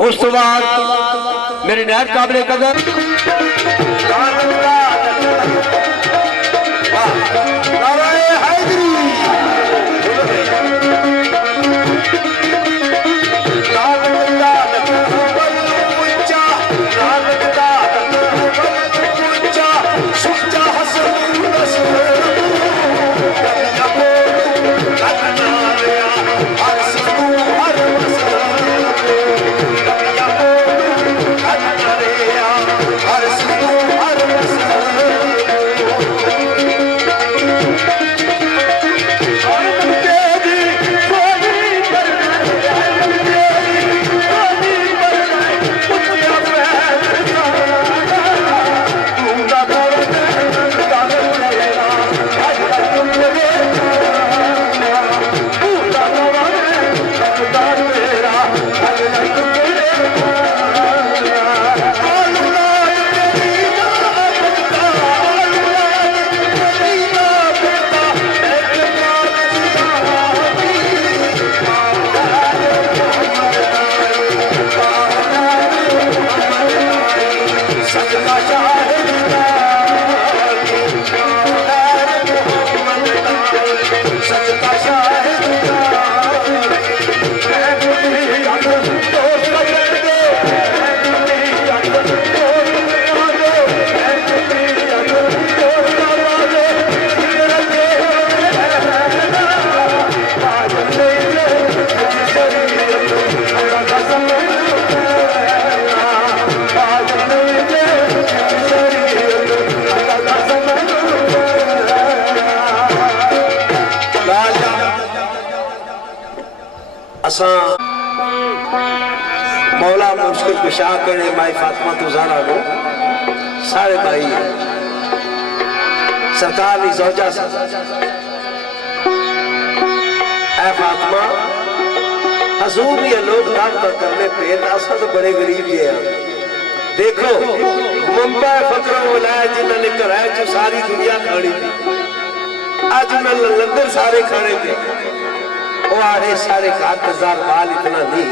उस तो बाद मेरी नहर काबिल कदर मौला मुश्किल कुशा करे माई फातिमा तो ज़हरा को सारे भाई सरकार ने सोचा ऐ फातिमा हजूर भी लोग दावत करने पे असा तो बड़े गरीब ही हैं। देखो मुंबई फकरों वाला जिन्होंने कराया जो सारी दुनिया खानी थी आज उन्होंने लंगर सारे खाने थे वो आ रहे सारे का हजार बाल इतना नहीं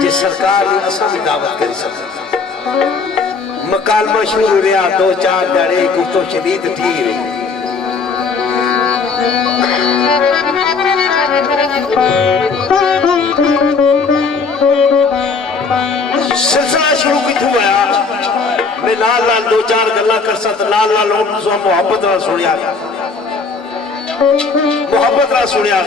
जिस सरकार ने असा भी दावत कर सकता मकालमा शुरू रहा 2-4 दाड़े गुफ्तो शदीद थी रही सिलसिला शुरू किथों आया मैं नाल 2-4 गल्ला कर सकता नाल मोहब्बत नाल सुनिया मोहब्बत ना सुनिया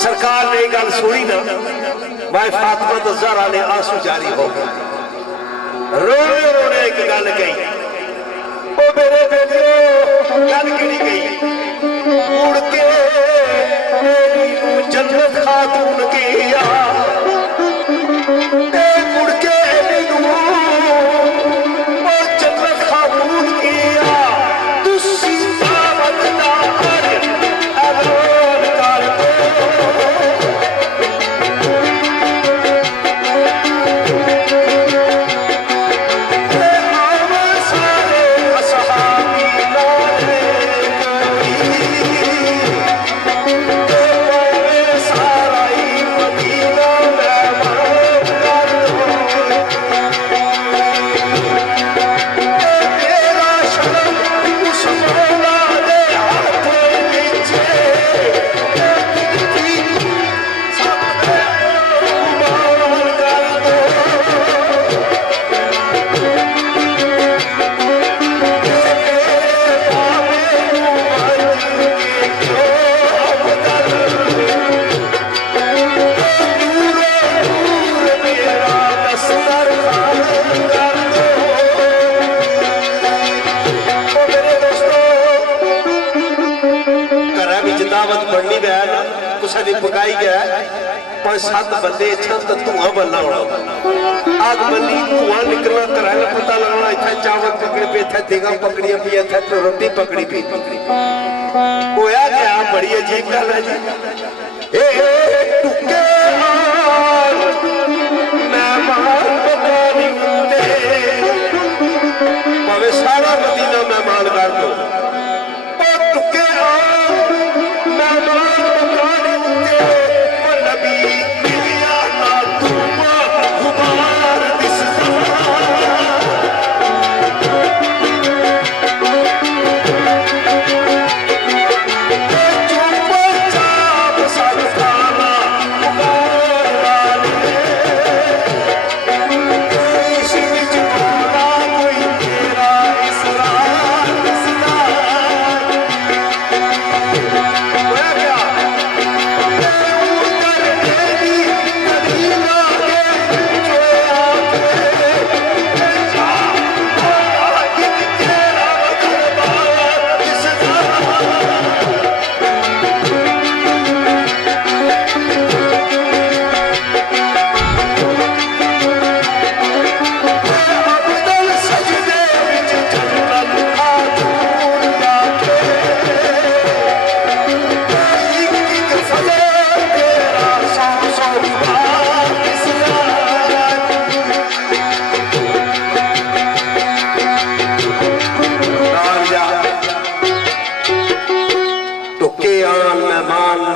सरकार ने गल सुनी ना भाई फातिमा तो ज़हरा ने आंसू जारी हो गए रोने रोने एक गल कही ओ मेरे बेटे गल किहड़ी गई मुड़ के जन्नत खातून की मुड़ के जन्नत खातून की ऐसा नहीं पकाई गया 5-7 बंदे छत धुआं बनना होना आग बनी धुआं निकलना कराया पता लगना इतना चावल पकड़े पे इतना देगा पकड़ी भी इतना तो रोटी पकड़ी भी होया क्या बड़ी अजीब गल है जी टुके मेहमान पकानी होते भावे सारा मदीना मेहमान कर दो टुके मेहमान पकानी होते नबी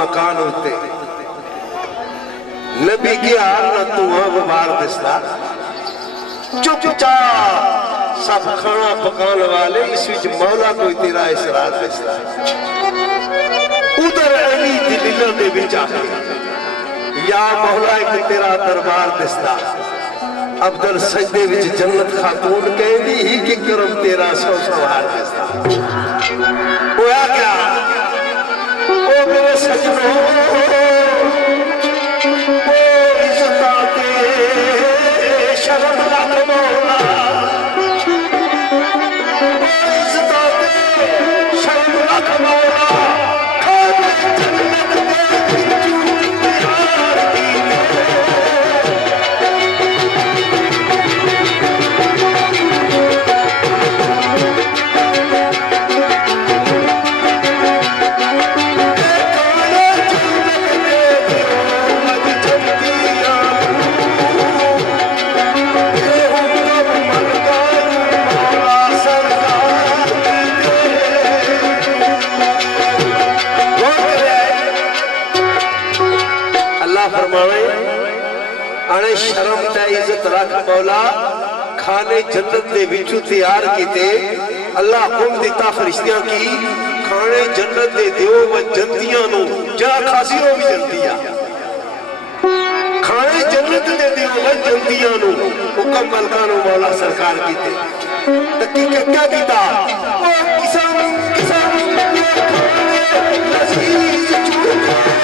मकान होते नबी की हाल न धुआं बबार दिसदा चुपचाप सब खाना पकाने वाले इस विच मौला कोई तेरा इसरार दिसदा उधर अली दिल दे विच आ या मौला एक तेरा दरबार दिसदा अब्दुल सजदे विच जन्नत खातून कहदी ही कि करम तेरा सौ सवार दिसदा होया क्या ओ मेरे सजनों ओ इज़्ज़त दे शर्म लग मौला ओ इज़्ज़त दे शर्म लग मौला खाने जन्नत दे बिचू प्यार की आने शर्म ते इज्जत रख मौला खाने जन्नत दे विचू तैयार कीते अल्लाह हुक्म दिता फरिश्तियां की खाने जन्नत दे दियो व जंतियां नु जरा खासी हो भी जंती आ खाने जन्नत दे दियो व जंतियां नु हुक्म मलका नु मौला सरकार कीते तकी क्या कीता ओ किसान किसान खाने लजीज चूके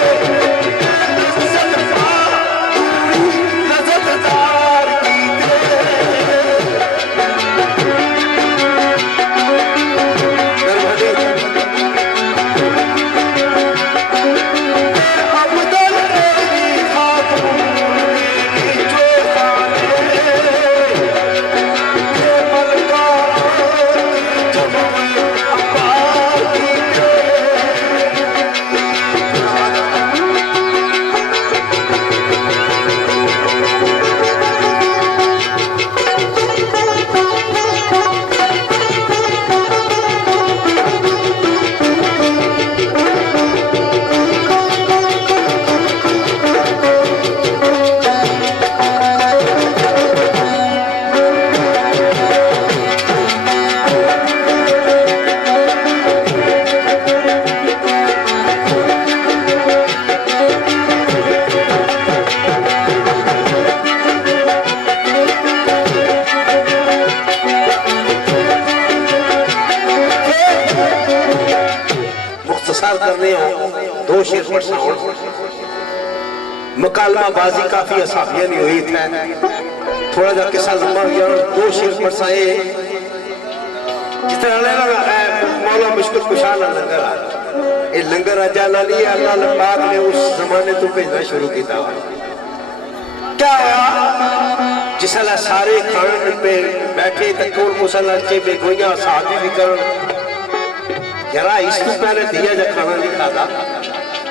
करने हो दो शेर पढ़ मुकालमा बाजी काफी असाफिया नहीं हुई था थोड़ा जा किस्सा लंबा गया दो शेर पढ़साए जितना लगा मौला मुश्किल कुशा ना लगा ये लंगर अजा लाली अल्लाह पाक ने उस जमाने तो भेजना शुरू किया। क्या हुआ जिसला सारे खाने पे बैठे तो मुसला चे बेगोइया साहबी भी कर जरा इसको पहले दिया जा खाना नहीं खाता।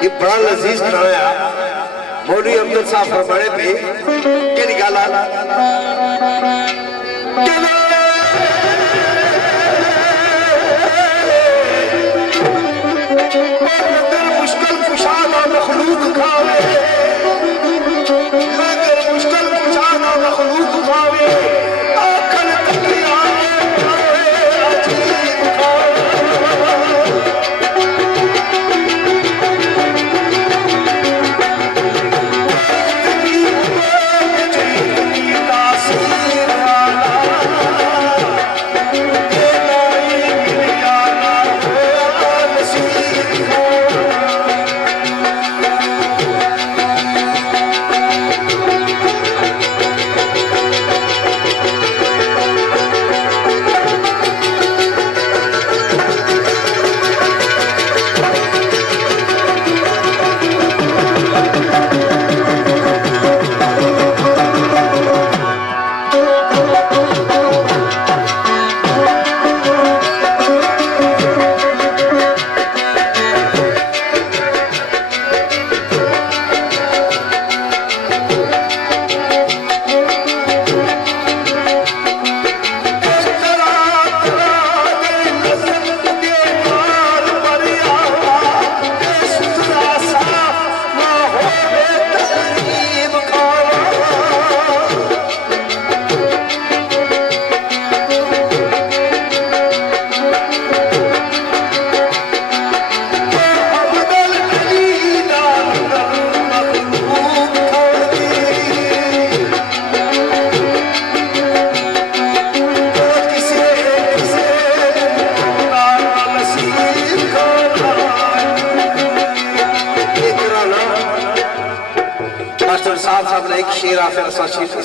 ये बड़ा लजीज खाना है। मौलवी अमजद साहब फरमाने पे क्या निकाला मुश्किल कुशादा मखलूक खावे मगर मुश्किल कुशादा मखलूक खावे आखन तकिया खावे अजीब खावे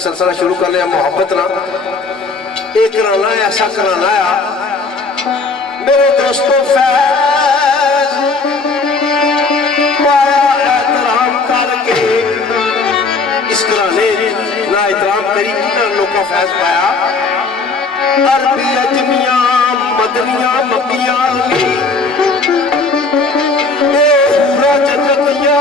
सिलसिला शुरू कर लिया मोहब्बत ना एक कराना है ऐसा कराना है मेरे दोस्तों फैज पाया एहतराम करके इस कराने ना एहतराम करी लोगों का फैज पाया अरबी अजमिया मदनिया मक्किया जन्नतिया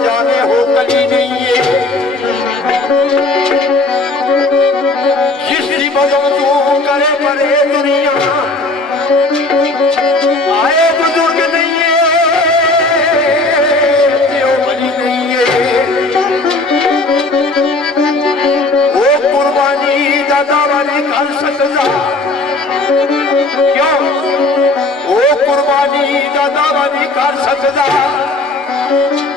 जाने हो कली नहीं है जिसकी बदल तू करे परे दुनिया आए बुजुर्ग नहीं है त्यो बली नहीं है वो कुर्बानी दादा वाली कर सकता क्यों वो कुर्बानी दादा वाली कर सकता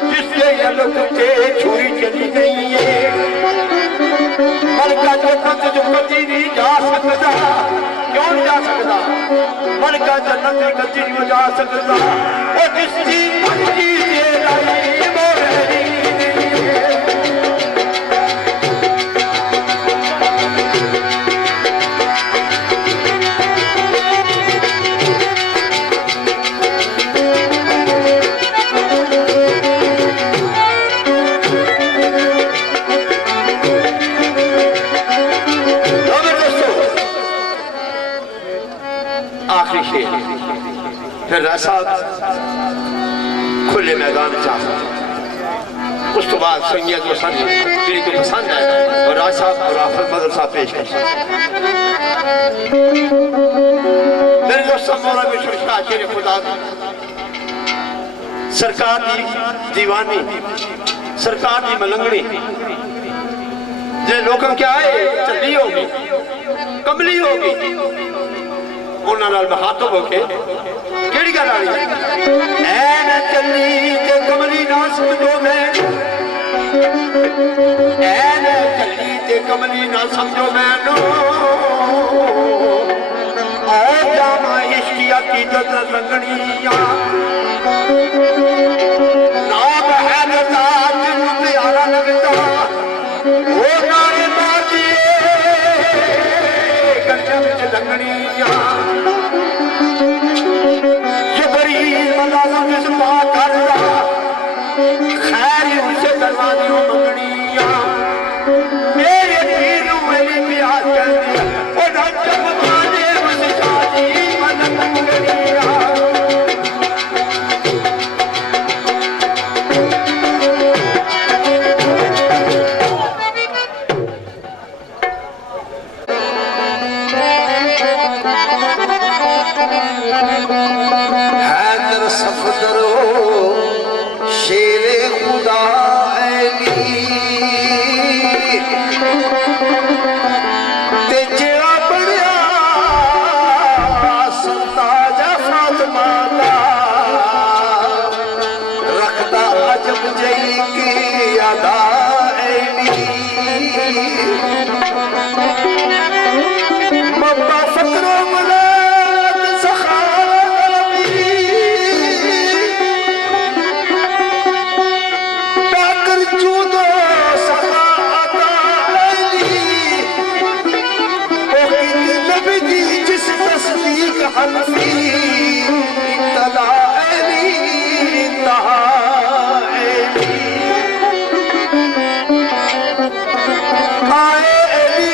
जिससे ये लोग के छुरी चली नहीं है मलका जन्नत जो कभी नहीं जा सकता क्यों नहीं जा सकता मलका जन्नत कभी नहीं जा सकता और जिसकी मर्जी से लाई वो रहनी फिर ऐसा खुले मैदान चाह उस तो बाद संगीत जो सन को पसंद है और राज साहब और आफत मदरसा पेश कर मेरे दोस्तों मौला विश्व शाह शेर खुदा सरकार की दीवानी सरकार की मलंगनी जे लोगों क्या है चली होगी कमली होगी उन्हां नाल मुखातब होके केड़ी गल आ रही है ऐन चली ते कमली ना समझो मैं ऐन चली ते कमली ना समझो मैनू ओ जामा इश्की अकीदत रंगनिया नाम है नज़ा दिल प्यारा लगता ओ नारे बाजी गंजम च लंगनिया जबरील मलाला में पा करदा खैर उसे दरवाज़ों मंगनिया मेरे पीर मेरी प्यार करदी ओ रजब माने उस शादी मन मंगनिया हैदर सफदर शेर खुदा अली ते जेड़ा बढ़िया सरताजा फातिमा दा रखदा अजब जई की अदा अली मब्बा फकरो मुलाद सखावी बाकर जूदो सखा अता अली ओ नबी दी जिस तस्दीक हल्फी इत्तला अली इंतहा अली आए अली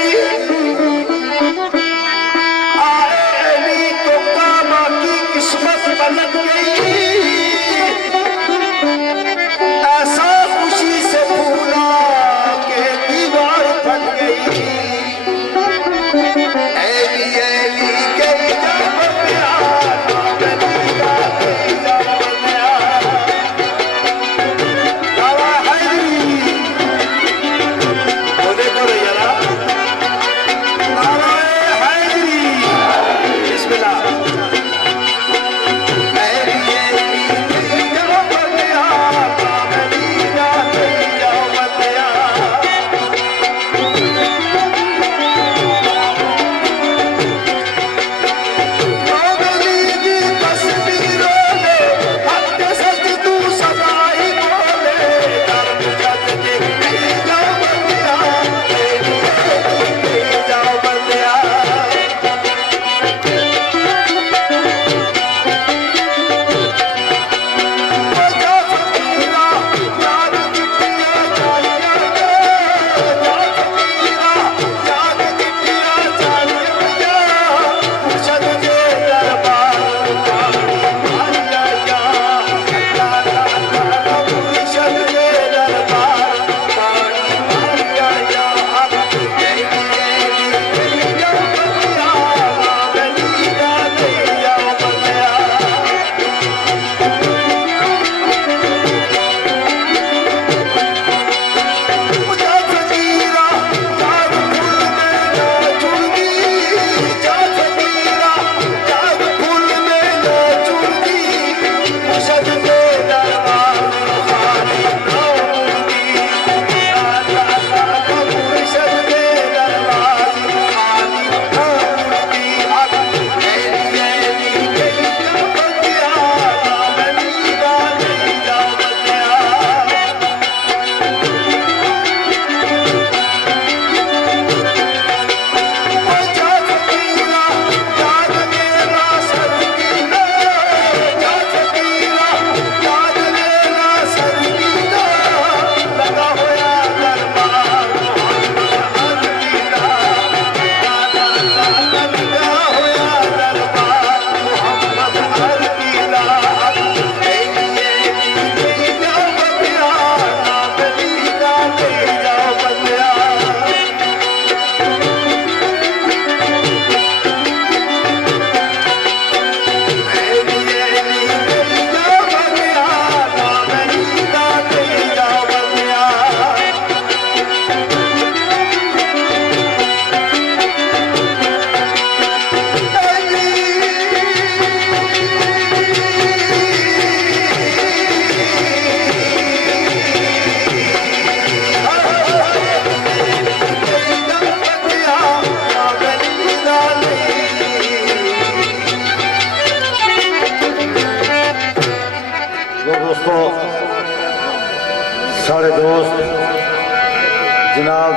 जनाब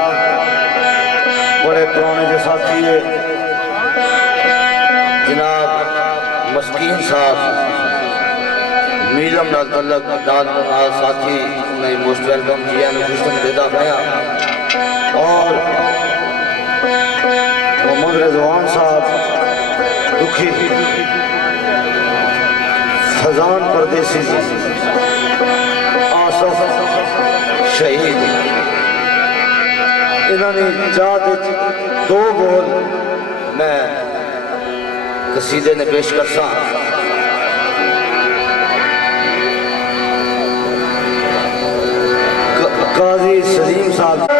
बड़े पुराने जो साथी है जनाब मस्कीन साहब मीलम नाल तलक दाद साथी नहीं मोस्ट वेलकम किया खुशम देदा पाया और मोहम्मद रिजवान साहब दुखी फजान परदेसी आसफ शहीद इन्होंने चाहते दो बोल मैं कसीदे ने पेश कर सा काजी सलीम साहब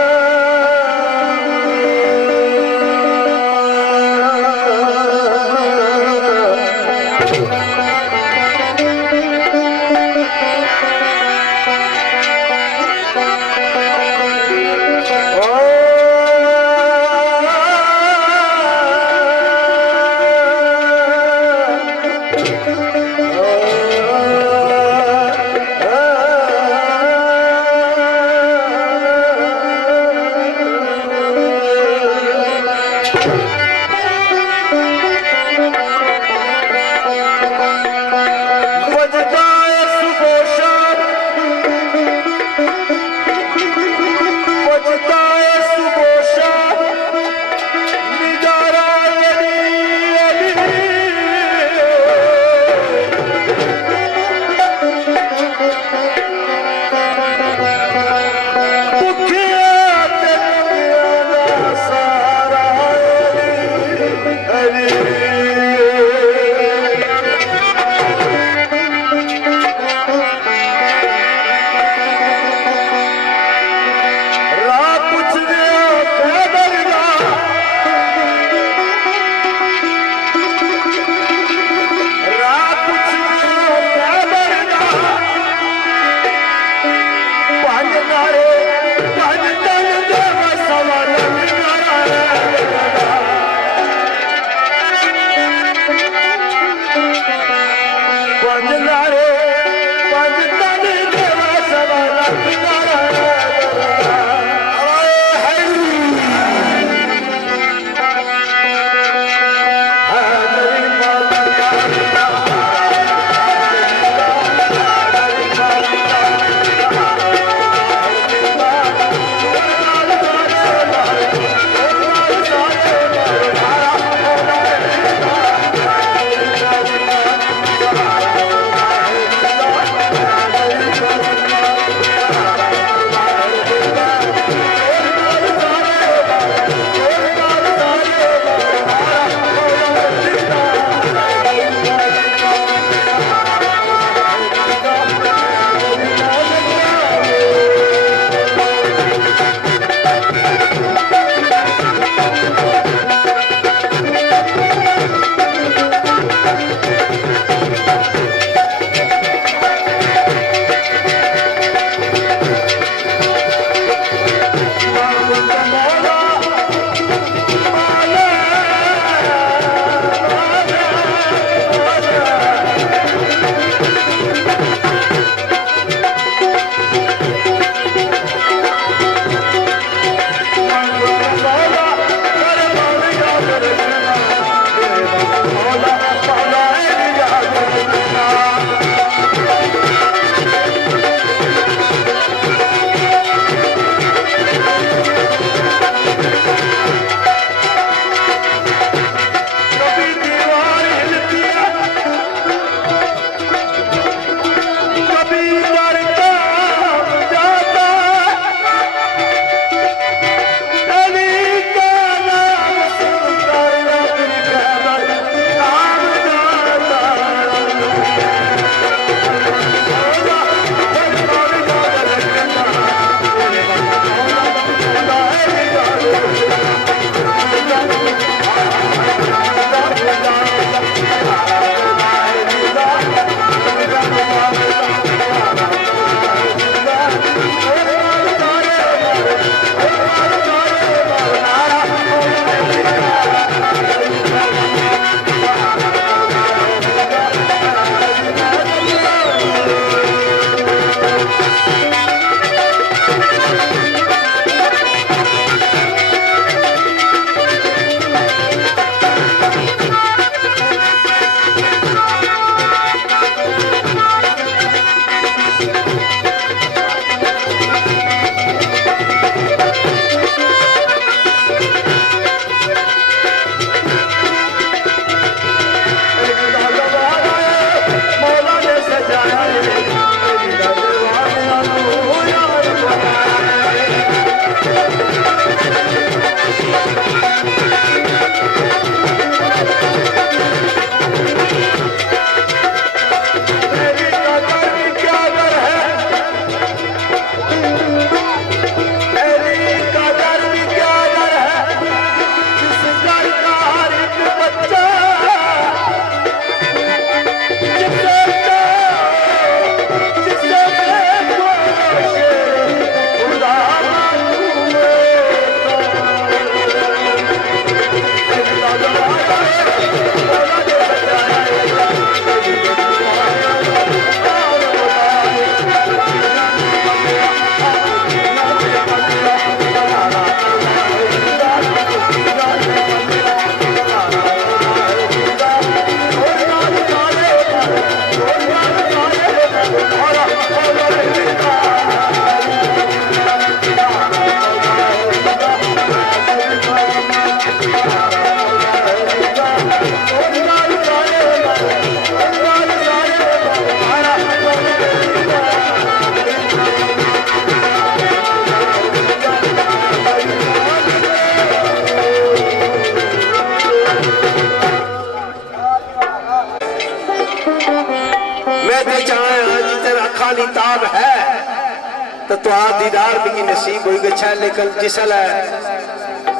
तो आ दीदार भी नसीब हो गया, लेकिन जिसल है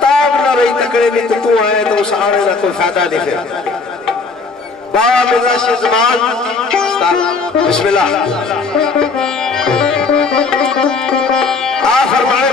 ताब ना रही तकड़े नहीं तो तू आए तो उस आने का कोई फायदा नहीं। फिर बाबा मिर्जा शेजमान बिस्मिल्लाह आ फरमाए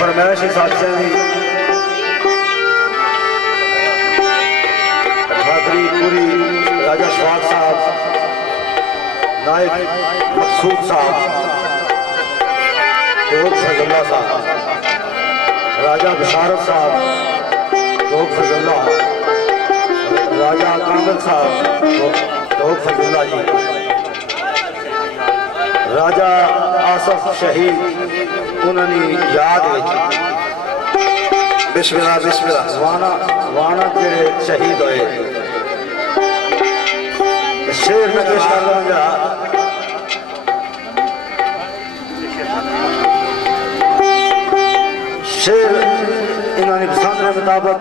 फरमाइश साथियों की हाजरी पूरी राजा स्वाद साहब, नायक मकसूद साहब, तोक फजल्ला साहब, राजा बशारत साहब, तोक फजल्ला, राजा कामिल साहब, तोक फजल्ला जी, राजा आसफ शहीद उन्होंने याद बिस्मिल्लाह बिस्मिल्लाह वाना तेरे शहीद होए शेर में पेश कर दूंगा। शेर इन्होंने पसंद के मुताबिक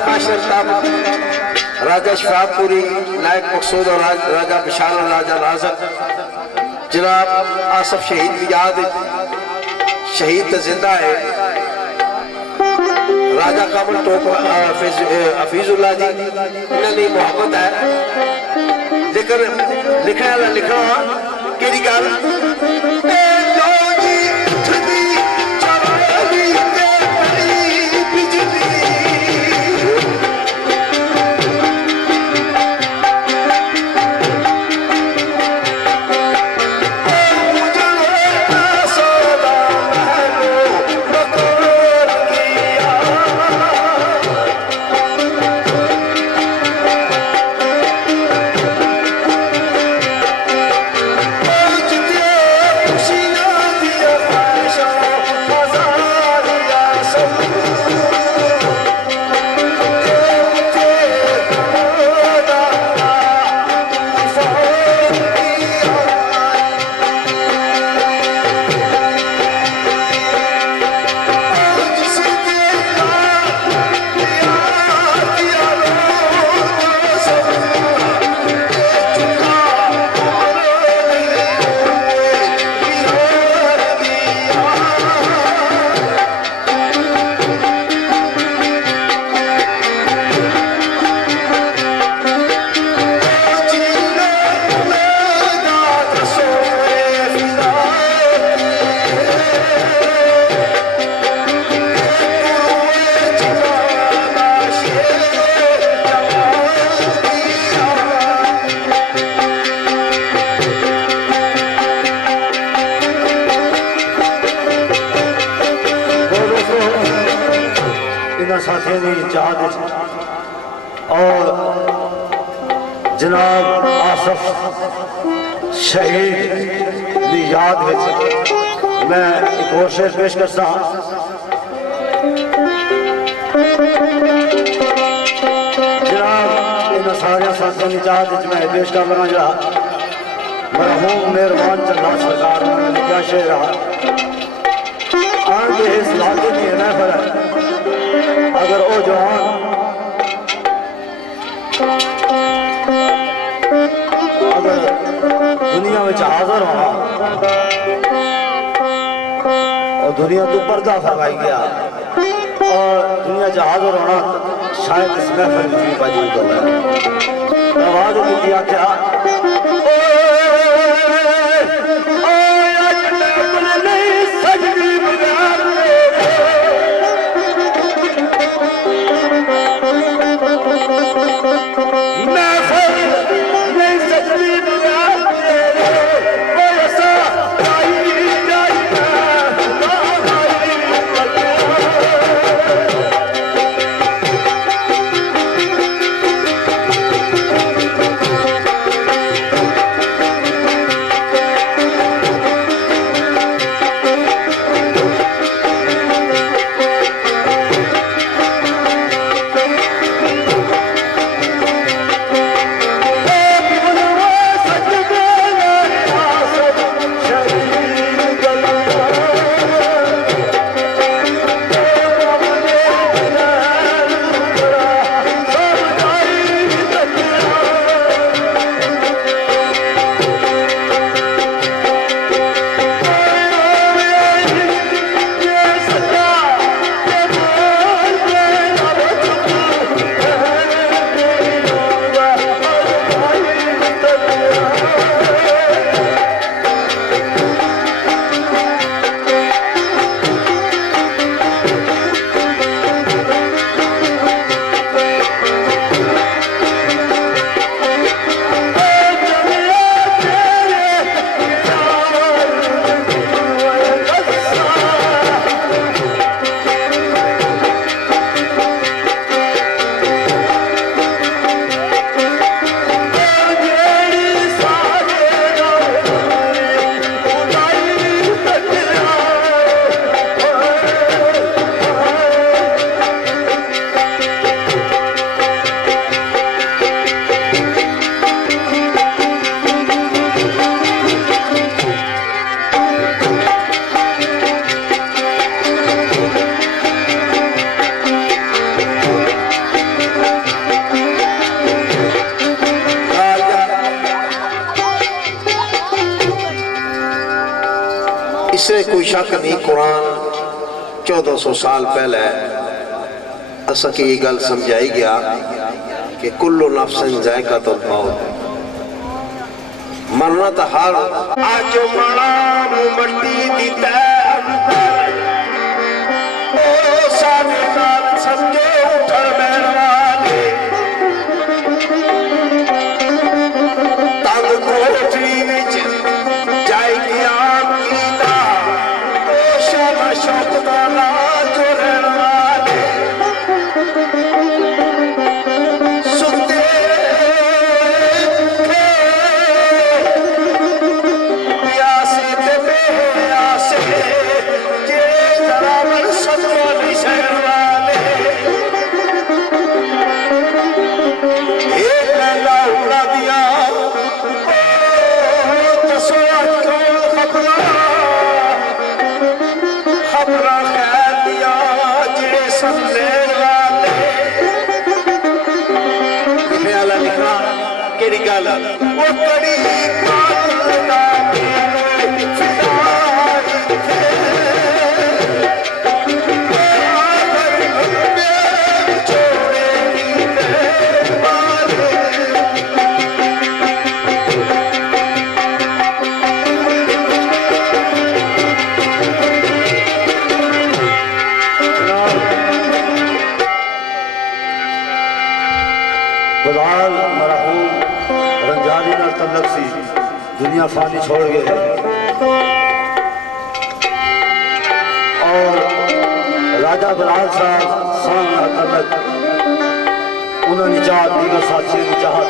काशर ताब राजा शफापुरी नायक मकसूद और राजा बिशाल और राजा राजक जनाब आसफ शहीद की याद शहीद तो जिंदा है राजा काबुल टोप हफीजुल्लाह जी इन्होंने मोहब्बत है लेकिन लिखने वाला लिखना कि गल साथियों की चाहत और जनाब आसफ शहीद की याद में मैं एक और शेर पेश करता जनाब इन सारे साथियों की चाहत मैं पेश कर रहा जरा मरहूम मेहरबान चन्ना सरकार ने लिखा शेर आगे इस लाके की महफल अगर वो जवान अगर दुनिया में हाजिर होना और दुनिया तो पर्दा फरमाई गया और दुनिया से हाजिर होना शायद इस महफिल में मौजूद हो आवाज की क्या शक नहीं कुरान 1400 साल पहले असा की ये गल समझाई गया कि कुल्लु नफ्सिन जायकातुल मौत, मरना तो हर आज मना मट्टी दी समझे उठर बैन वाले तंग कोठरी विच जाएगी आम कीता शाला शौक दा नाल जो रहन वाले सुते प्यासे ते बेआसे जे जरावर सदमा नहीं सहन वाले एक पहला उड़ा दिया दसो खबरा खबरा खैर दिया जे सब लेन वाले लिखने वाला लिखना केड़ी गल वो कड़ी पालना बदहाल मरहूम रंजारी नाल तलक सी दुनिया फानी छोड़ गए और राजा बलाल साहब सान नाल तलक उन्होंने चाहत दीगर साथियों की चाहत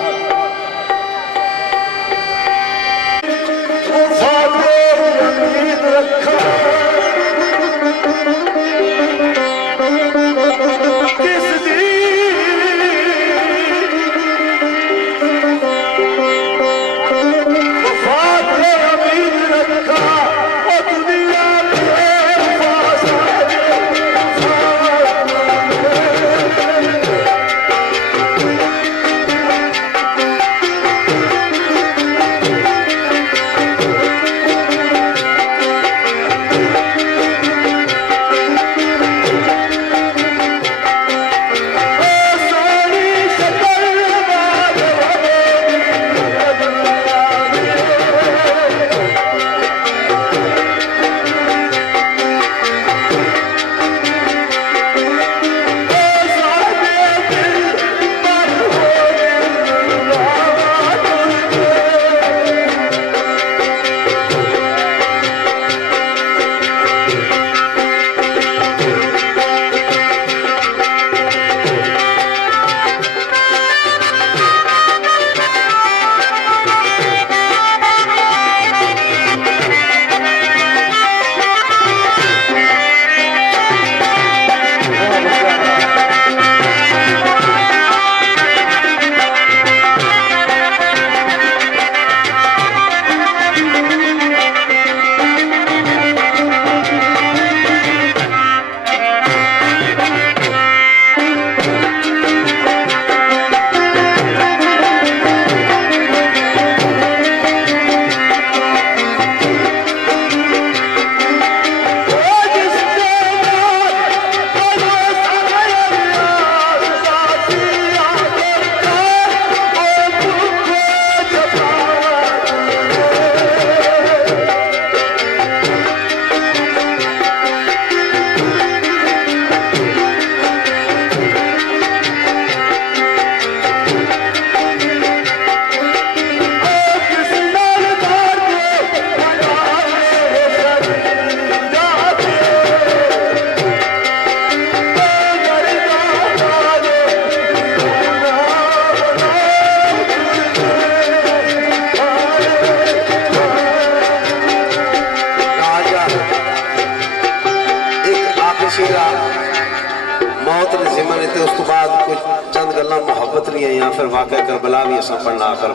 मौत ने जिम्मे ते उस तो बाद कुछ चंद गल्लां मोहब्बत नहीं है या फिर वाक़या करबला भी असा पढ़ना कर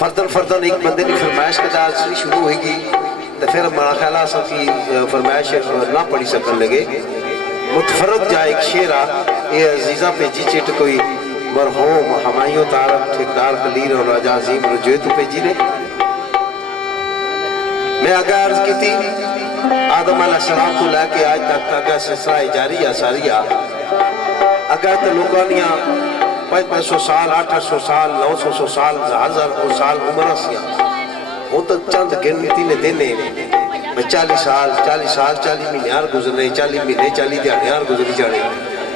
फर्दन फर्दन एक बंदे की फरमाइश के शुरू होगी तो फिर मेरा ख्याल है सबकी फरमाइश ना पढ़ी सकने लगे। मुतफरद जा एक शेर आ ये अजीज़ा पेजी चिट कोई मरहूम हमायूं तारक ठेकेदार खलील और राजा अजीम रजोत पेजी ने मैं आगे अर्ज की थी आदम अलैहिस्सलाम को लेके आज तक का अगर सिलसिला जारी है सारी अगर तो लोगों ने 500 साल 800 साल 900 साल 1000 साल उम्र से वो तो चंद गिनती ने देने 40 साल 40 महीने गुजरने 40 महीने 40 दिहाड़ियां गुजरी जाने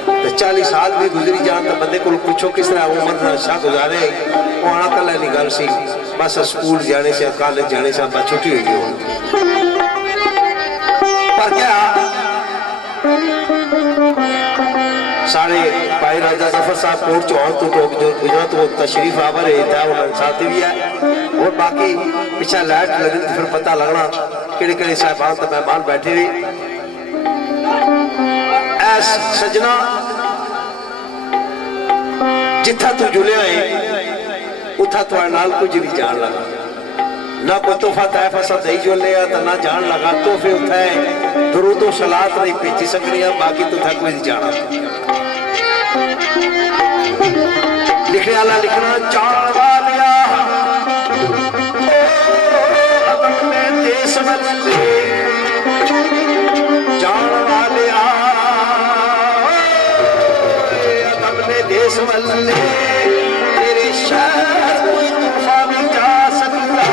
तो 40 साल भी गुजरी जान तो बंदे को पूछो किस तरह उम्र नशा गुजारे वो आना कल नहीं गल सी बस स्कूल जाने से कॉलेज जाने से बस छुट्टी हुई हो पर क्या सारे भाई राजा जफर साहब कोट चौहान तो गुजरात वो तशरीफ आवर है उन्होंने साथ भी है और बाकी पिछा लाइट लगी तो फिर पता लगना किड़े किड़े साहबान तो मेहमान बैठे हुए ऐस सजना जिथा तू जुलिया है उथा तुम्हारे नाल कुछ भी जान लगा ना कोई तोहफा तहफा सब दही जो लिया तो ना जान लगा तोहफे उठा है दुरूद व सलात नहीं भेजी सकनी बाकी तो था कोई जाना लिखने वाला लिखना चाण वालिया अपने देश बदले जान वालिया अपने देश बदले तेरे शहर कोई तोहफा भी जा सकता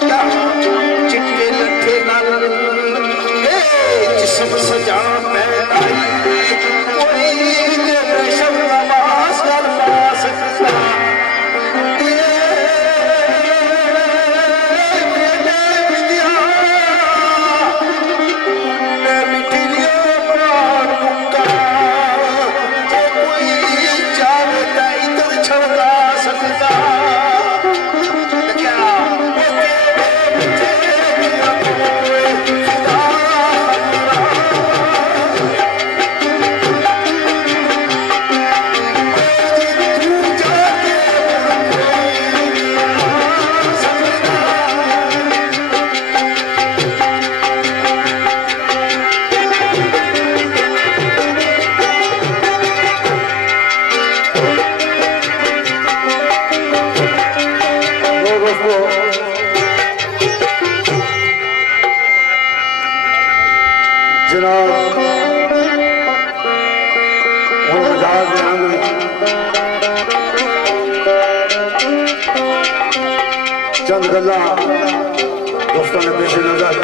क्या चिट्टे लट्ठे नाल जिस्म सजा पैदा कोई रेशम नवाज कर पा सकता चंद गल्ला दोस्तों ने पेश नजर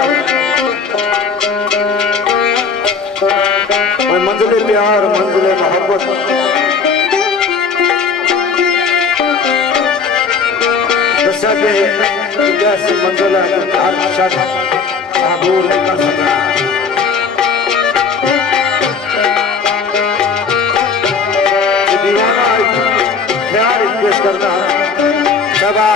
मंजिले प्यार मंजिले मोहब्बत दसा के जैसी मंजिल है हर शख्स दूर नहीं कर सकता दीवाना ख्याल पेश करना शबा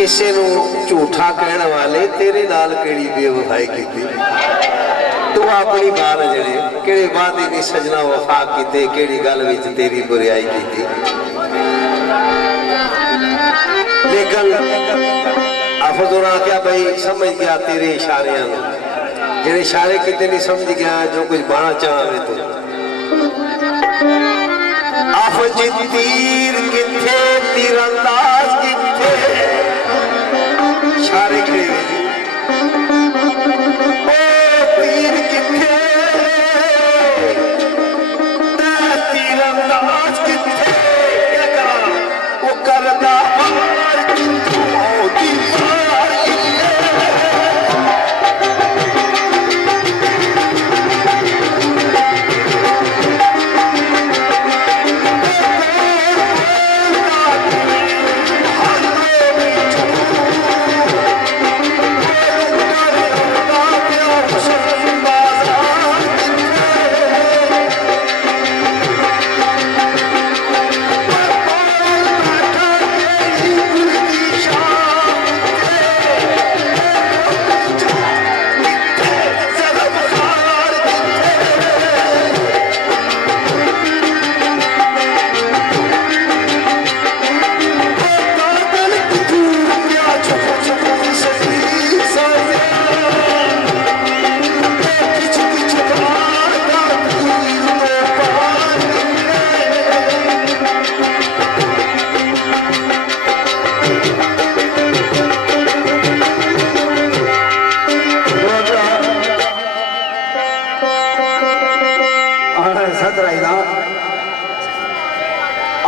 ਕਿਸੇ ਨੂੰ ਝੂਠਾ ਕਹਿਣ ਵਾਲੇ ਤੇਰੇ ਨਾਲ ਕਿਹੜੀ ਬੇਵਫਾਈ ਕੀਤੀ ਤੂੰ ਆਪਣੀ ਬਾਤ ਜਿਹੜੇ ਕਿਹੜੇ ਵਾਅਦੇ ਨਹੀਂ ਸਜਣਾ ਵਫਾ ਕੀਤੇ ਕਿਹੜੀ ਗੱਲ ਵਿੱਚ ਤੇਰੀ ਬੁਰਾਈ ਕੀਤੀ लेकिन आफत होना क्या भाई समझ गया तेरे इशारे जेड़े इशारे कितने नहीं समझ गया जो कुछ बाना चाहे तो आफत जी तीर किथे तीरंदाज किथे इशारे के ओ तीर किथे तीरंदाज किथे क्या करा वो करदा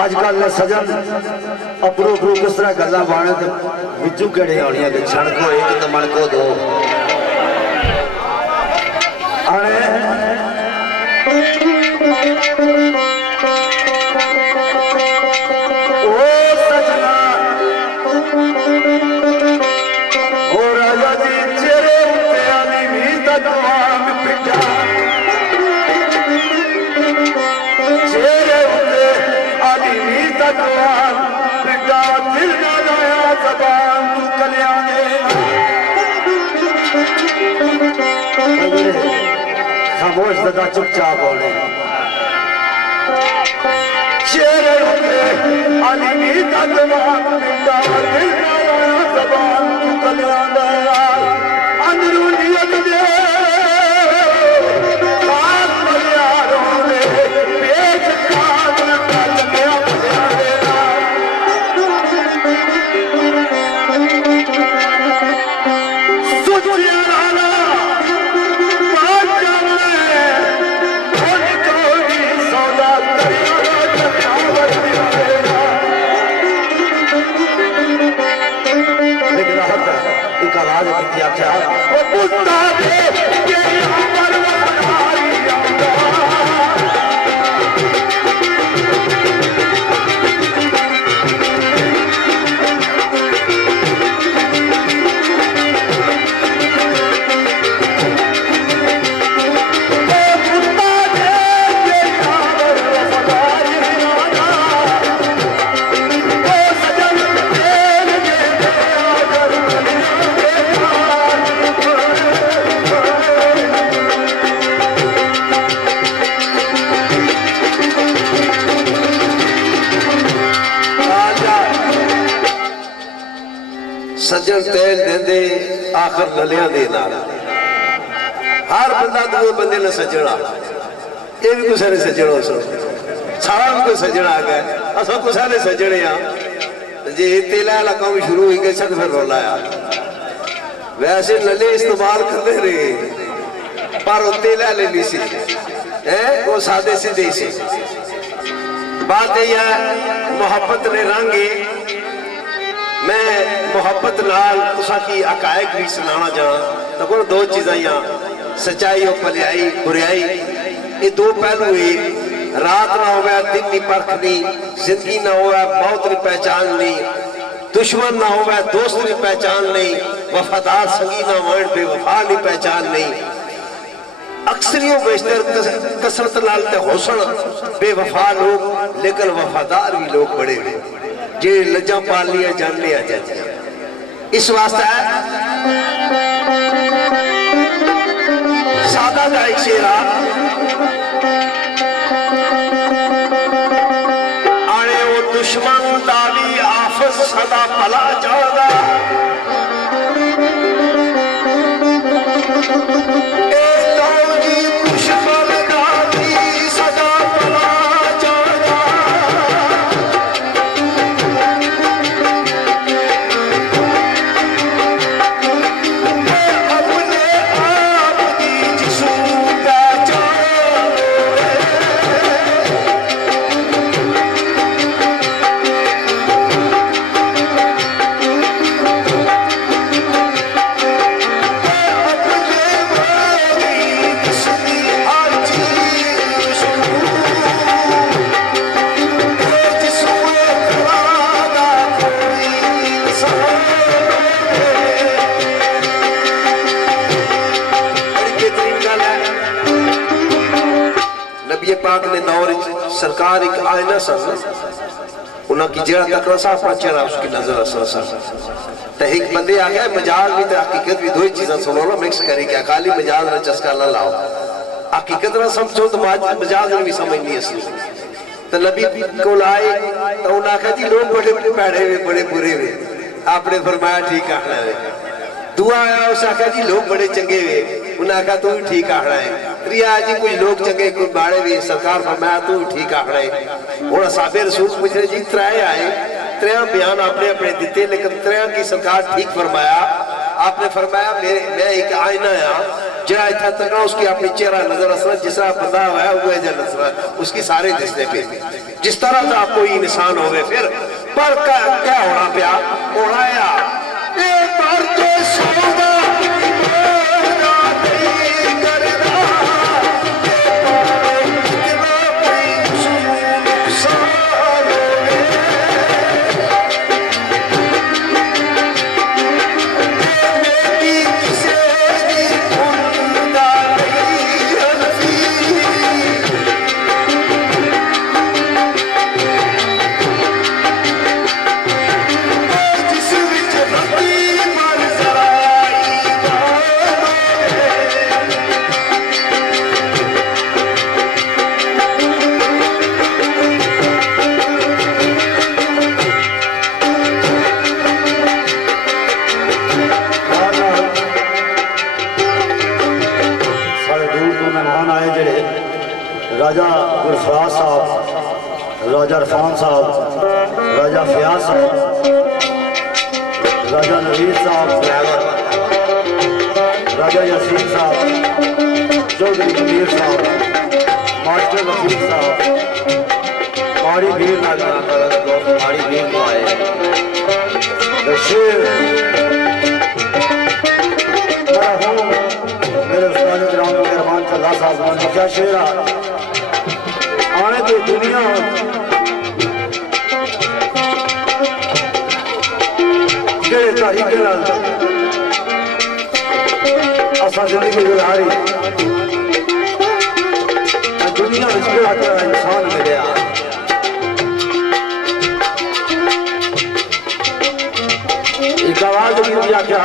अजकल सजन अपरो अपरो किस तरह गल्ला बाने तो विचू केड़े आनिया कि छणको एक तो मणको दो अरे ओ सजना ओ राजा जी चेहरे उत्ते आली भी तकवान पिटा चेहरे उत्ते आली भी तकवान पिटा दिल ना लाया जबान तू कल्याणे खामोश दादा चुपचाप होने चेहरे उत्ते आली भी तकवान पिटा दिल ना लाया जबान तू कल्याणे अंदरूनियत दे सज्जन तेल देंदे आखिर ललिया दे नाल हर बंदा दो बंदे ने सज्जना ये भी कुछ ने सज्जनो सो सारा भी कोई सज्जन आ गया असा कुछ ने सज्जने आ जे तेला वाला काम शुरू हो गया छत फिर रोला आ वैसे लले इस्तेमाल करते रहे पर तेला ले ली सी है वो सादे सीधे सी बात यह मोहब्बत ने रंगे मैं मोहब्बत नाल तुसा की अकायक भी सुनाना चाह तो को दो चीज़ां या सच्चाई और भलाई बुराई ये दो पहलू है रात ना होवे दिन की परखनी जिंदगी ना होवे मौत की पहचान नहीं दुश्मन ना होवे दोस्त की पहचान नहीं वफादार संगी ना होवे बेवफा की पहचान नहीं अक्सरियों बेशतर कसरत नाल ते हुस्न बेवफा लोग लेकिन वफादार भी लोग बड़े हुए जे लज्जा पाल लिया जान लिया जाती इस वास्ते सादा का एक शेरा आने वो दुश्मन दाली आफत सदा पला जादा नबी पाक ने दौर सरकार एक आईना सन उन्होंने जरा तकड़ा सा अपना चेहरा उसकी नजर असर सा तो एक बंदे आ गया मजाक भी तो हकीकत भी दो ही चीजें सुनो ना मिक्स करी क्या खाली मजाक ना चस्का ना लाओ हकीकत ना समझो तो मजाक ने भी समझ नहीं असली तो नबी को आए तो उन्हें आखा जी लोग बड़े भैड़े हुए बड़े बुरे हुए आपने फरमाया ठीक आखना है दुआ आया उस आखा जी लोग बड़े चंगे हुए उन्हें आखा तू भी ठीक आखना है त्रिया जी कुछ लोग चंगे कुछ बाड़े भी सरकार फरमाया तू भी ठीक आखना है और साबे रसूल पूछ रहे जी त्राए आए त्रिया बयान आपने अपने दिते लेकिन त्रिया की सरकार ठीक फरमाया आपने फरमाया मैं एक आईना है जरा इतना तक उसकी अपनी चेहरा नजर असर जिस तरह बंदा हुआ है वो नजर उसकी सारे दिसने पे जिस तरह का कोई इंसान हो गए फिर पर क्या होना पिया होना या राजा गुरफराज साहब राजा इरफान साहब राजा फयाज साहब राजा नवीद साहब राजा यासीन साहब चौधरी कबीर साहब मास्टर वकील साहब माड़ी भीड़ ना माड़ी भीड़ को आए शेर मेरे उस्ताद ग्राम मेहरबान चल्ला साहब क्या शेर आने तो दुनिया तरीके असा जिंदगी गुजारी दुनिया इंसान मिले एक आवाज क्या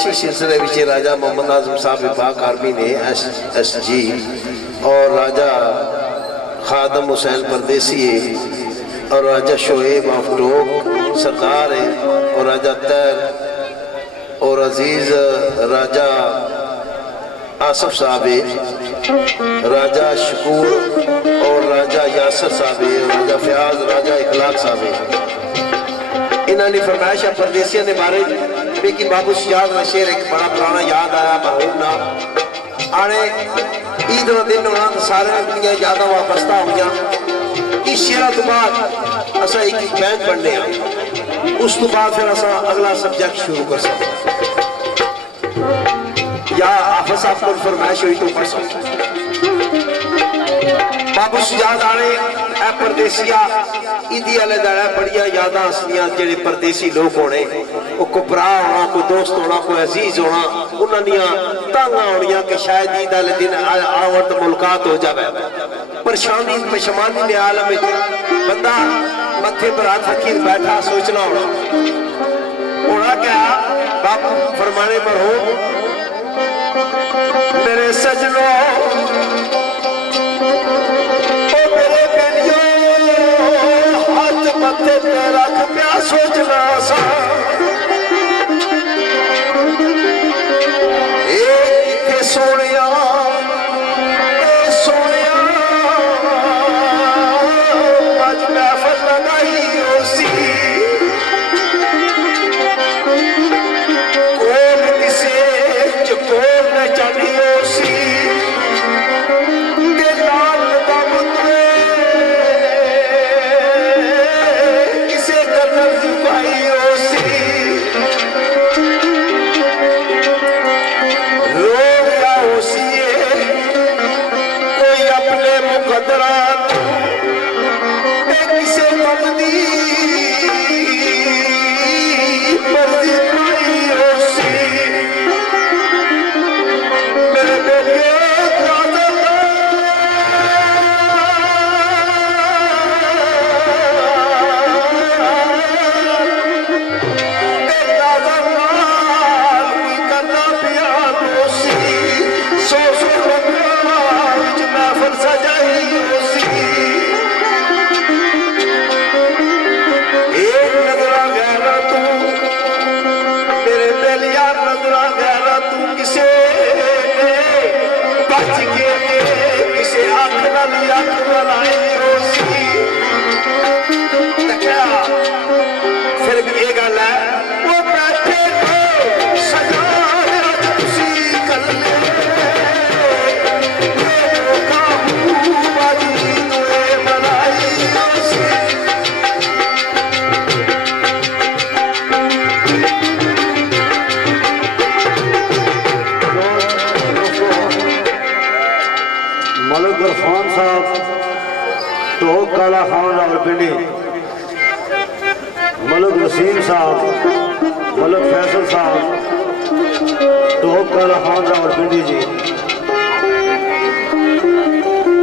फरमाइशी सिलसिले विच राजा मोहम्मद आजम साहब विभाग आर्मी ने SG और राजा खादम हुसैन परदेसी है और राजा शोएब ऑफ टोक सरदार है और राजा तैर और अजीज राजा आसफ साहब है, राजा शकूर और राजा यासर साहब है, राजा फयाज, राजा इखलाक साहब है। इन्होंने फरमाइश परदेसियों ने बारे लेकिन बाबू सियाज का शेर एक बड़ा पुराना याद आया मरहूम ना आने ईद का दिन होना तो सारे दुनिया यादा वापसता हुई। इस शेर तो बाद असा एक बैंच पढ़ने उस तो बाद फिर असा अगला सब्जेक्ट शुरू कर सकते या आफस आपको फरमाइश हुई तो पढ़ सकते। बाबू सियाज आने ए परदेसिया इदी वाले दाड़ा बड़िया यादा असलियां जेडे परदेसी लोग होने वो कोई भरा होना, कोई दोस्त होना, कोई अजीज होना, उन्होंने तांगा होनिया कि शायद ईद वाले दिन आवत मुलाकात हो जाए। परेशानी पशमानी ने आलम बंदा मथे पर हाथ रखी बैठा सोचना होना क्या बापू फरमाने पर हो मेरे सजनों मथे पे रख प्या सोचना सा सोनिया सोनिया अज महफल लगाई उसी कोल किसे चकोर न चढ़ी उसी मलिक इरफान साहब टोक काला खान रावलपिंडी, मलिक वसीम साहब, मलिक फैसल साहब टोक काला खान रावलपिंडी जी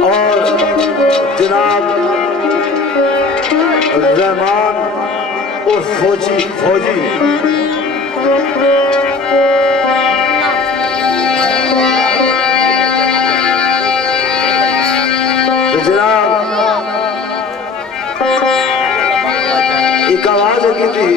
और जनाब रहमान और फौजी एक आवाज होगी थी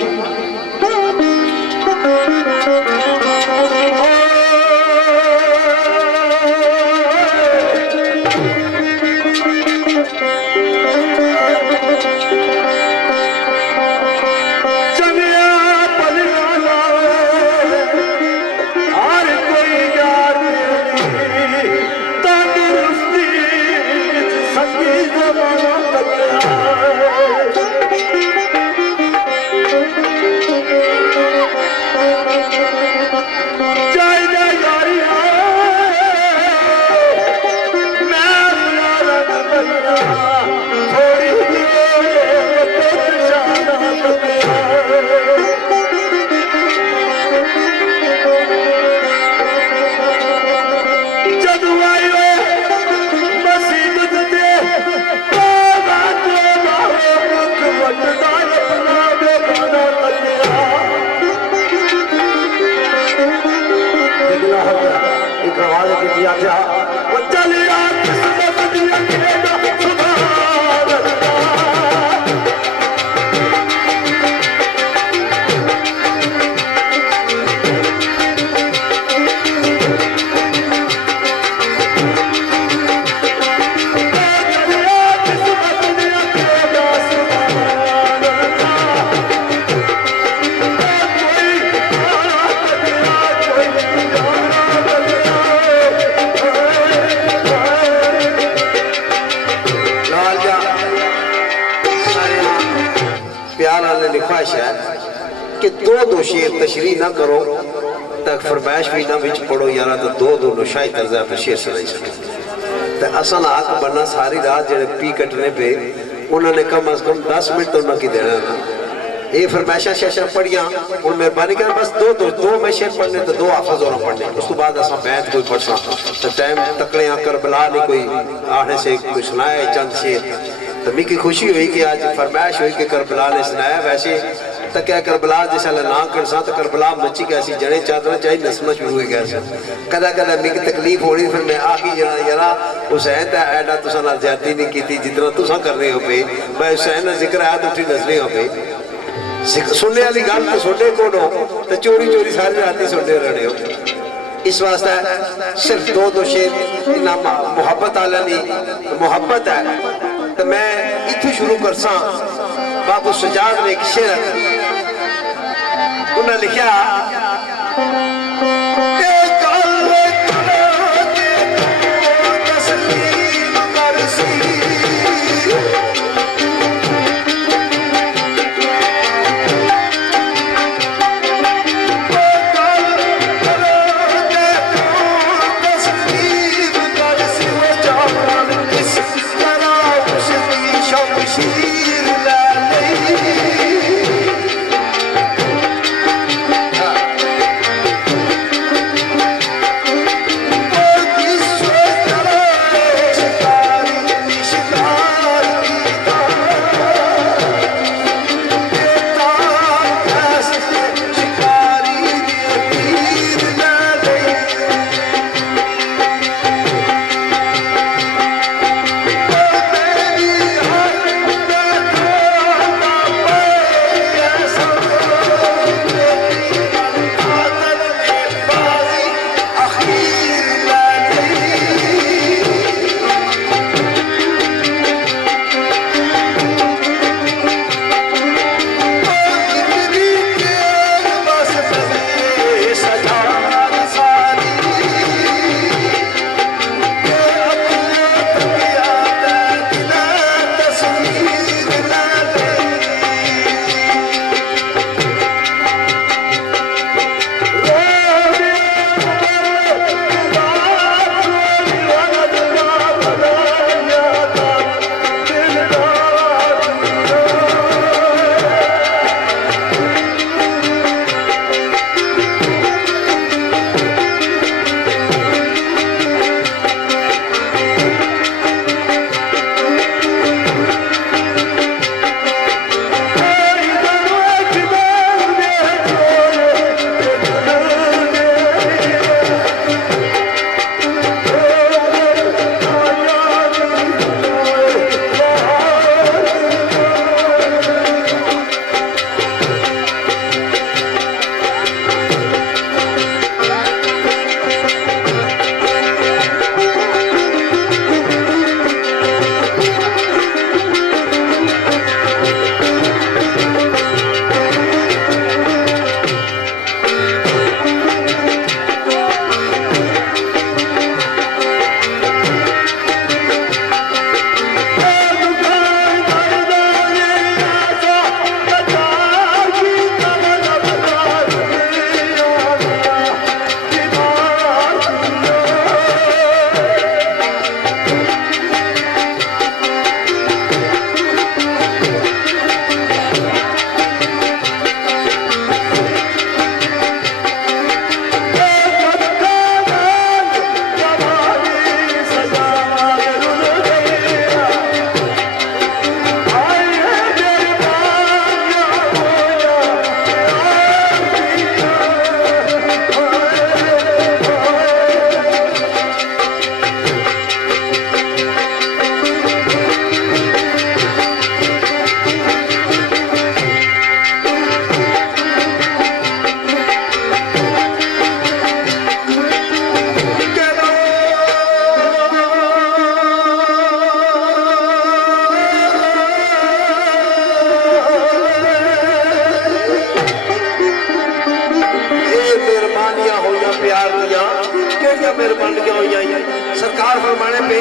प्यार वाले ने ख्वाहिश है कि दो शेर तशरी ना करो तक फरमाइश भी ना बिच पढ़ो यारा तो दो शाही तर्जा पे शेर सुनाई सके। तो असल आक बनना सारी रात जेडे पी कटने पे उन्होंने कम अज कम 10 मिनट तो उन्होंने देना ना। ये फरमाइशा शेशा पढ़िया और मेहरबानी कर बस दो मैं शेर पढ़ने तो 2 हाफिज और पढ़ने उस तो बाद असा बैत कोई पढ़सा तो टाइम तकड़े करबला नहीं कोई आने से कोई सुनाए चंद शेर। तो मिकी खुशी हुई कि आज फरमाइश हुई कि करबला ने सुनाया। वैसे तो क्या करबला जिस ना करसा तो करबला मची गया सी जड़े चादर चाहे नसना शुरू हो गया कदा कदा मिकी तकलीफ होनी फिर मैं आ ही जाना यारा हुसैन तो ऐडा तुसा नाल ज्यादती नहीं की जितना तुसा कर रहे हो पे मैं हुसैन का जिक्र आया तो उठी नसने हो पे सुनने वाली गल तो सुनने को तो चोरी चोरी सारी रात सुनने रहे हो। इस वास्ते सिर्फ दो शेर इन्ना मुहब्बत आला नहीं मुहब्बत है तो मैं इतों शुरू कर सा। बाबू सजाद ने एक शेर उन्हें लिखा मेहरबानियां हुई सरकार फरमाने पे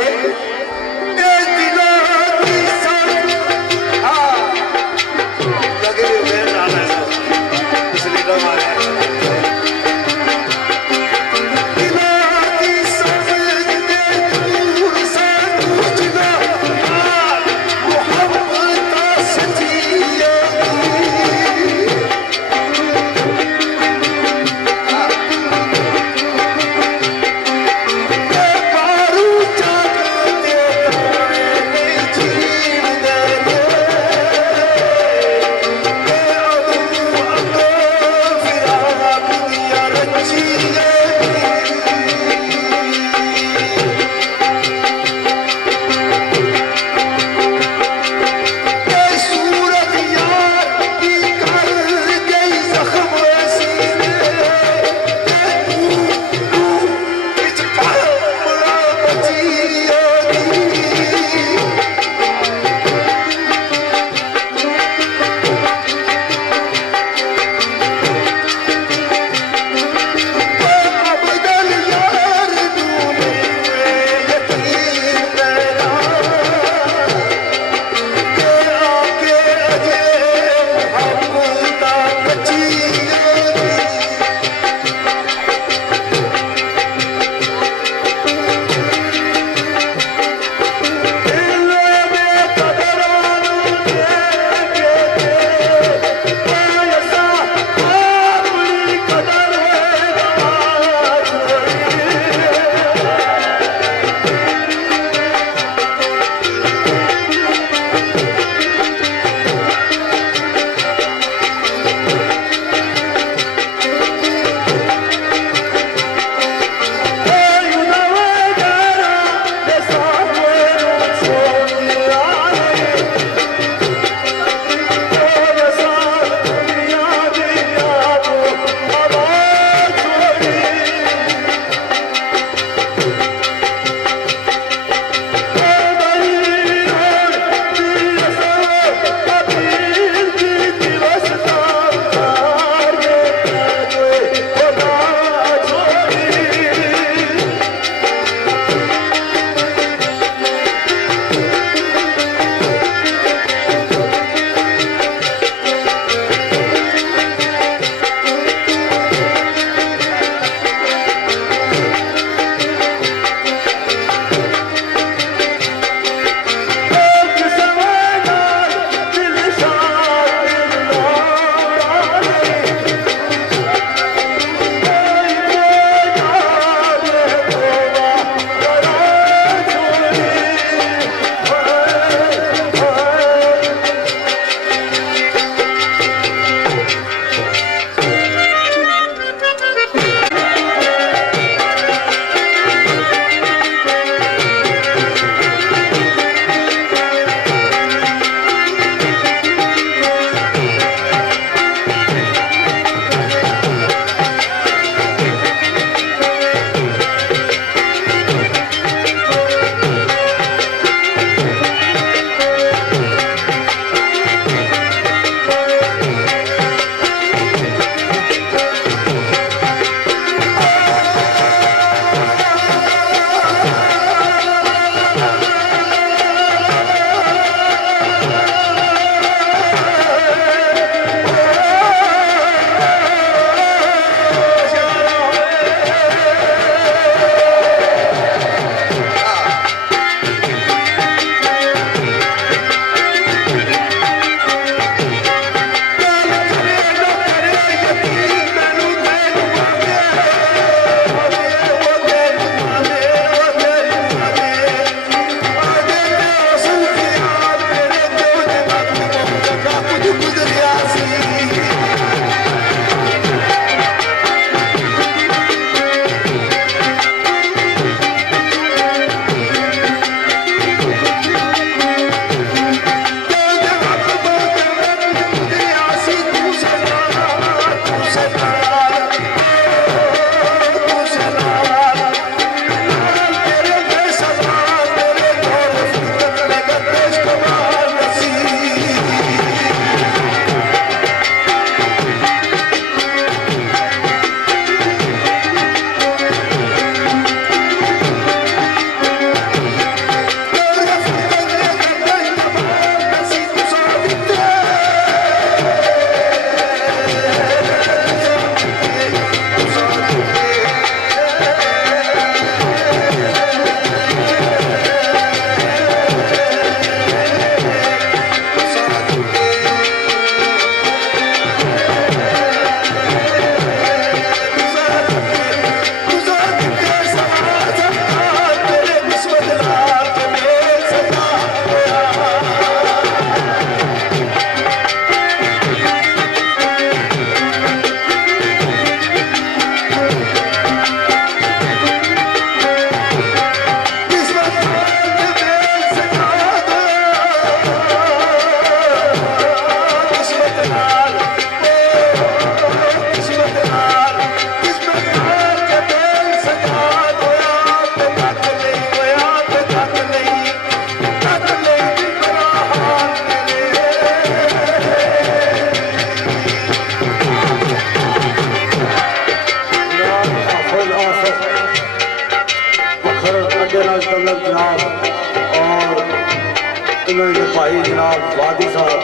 जनाब वादी साहब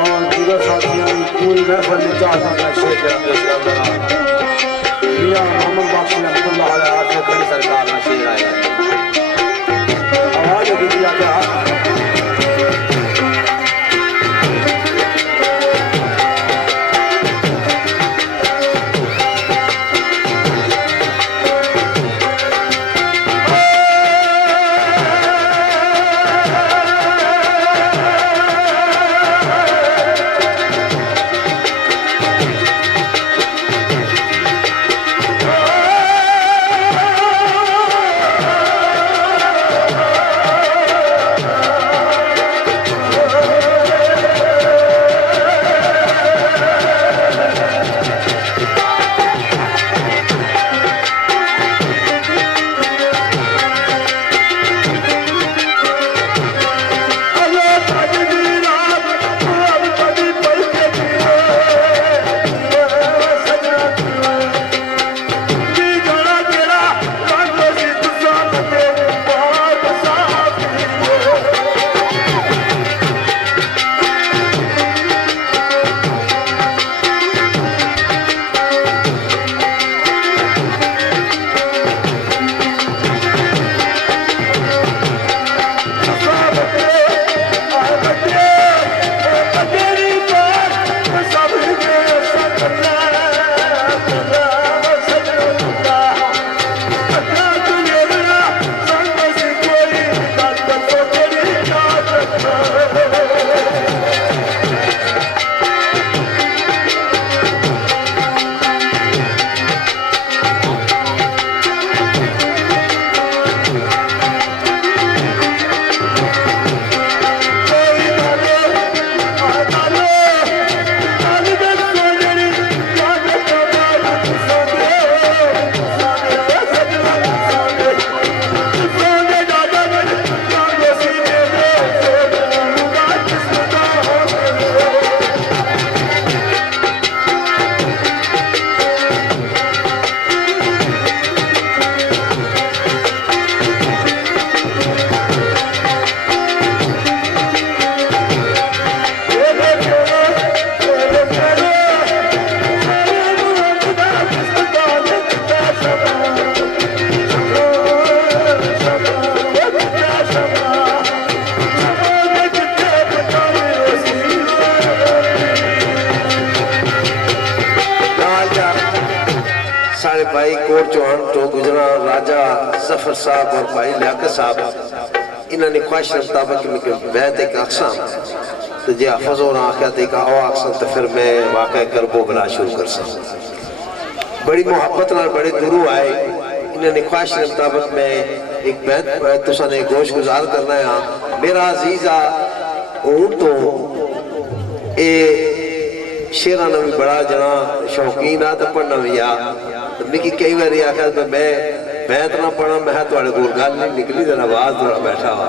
और दीगर साथियों की पूरी महफिल में चाहता शेख मियां मोहम्मद बख्श रहमतुल्लाह अलैह आखिर खड़ी सरकार में शेर आए आवाज दीजिए क्या सारे भाई कोट चौहान तो गुजरा राजा जफर साहब और भाई लियाकत साहब इन्होंने ख्वाहिश मुताबिक बैत एक अक्सम तो जे हफज और आख्या तो अक्सम तो फिर मैं वाक़ करबो बला शुरू कर सकूँ बड़ी मोहब्बत नाल बड़े दूरों आए इन्होंने ख्वाहिश मुताबिक मैं एक बैत तुसाने गोश गुजार करना है मेरा अजीजा ऊन तो ए शेरा ने भी बड़ा जना शौकीन आ तो पढ़ना भी आ मिकी कई बार आखिर तो मैं तो ना पढ़ा मैं थोड़े को गल नहीं निकली तो आवाज थोड़ा बैठा हुआ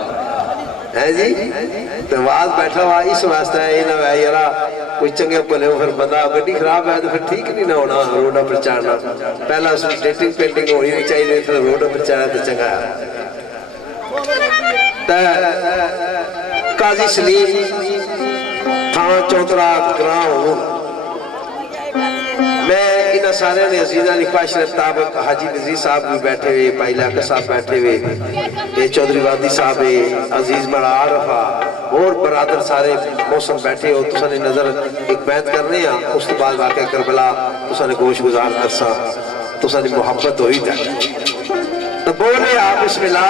है जी तो आवाज बैठा हुआ इस वास्ते है ना यारा कोई चंगे भले फिर बंदा गड्डी खराब है तो फिर ठीक नहीं ना होना रोड पर चढ़ना पहला उसमें स्टेटिंग पेंटिंग होनी नहीं चाहिए तो रोड पर चढ़ा तो चंगा है काजी सलीम थाना चौधरा ग्रां मैं इन सारे ने अजीजा की ख्वाहिश मुताबिक हाजी नजीर साहब भी बैठे हुए भाई लियाकत साहब बैठे हुए ये चौधरी वादी साहब है अजीज बड़ा आरफा और बरादर सारे मौसम बैठे हो तुसाने नजर एक बैत करने उस तो बाद वाक़या करबला तुसाने गोश गुजार करसा तुसाने मोहब्बत होई जाए तो बोले आप बिस्मिल्लाह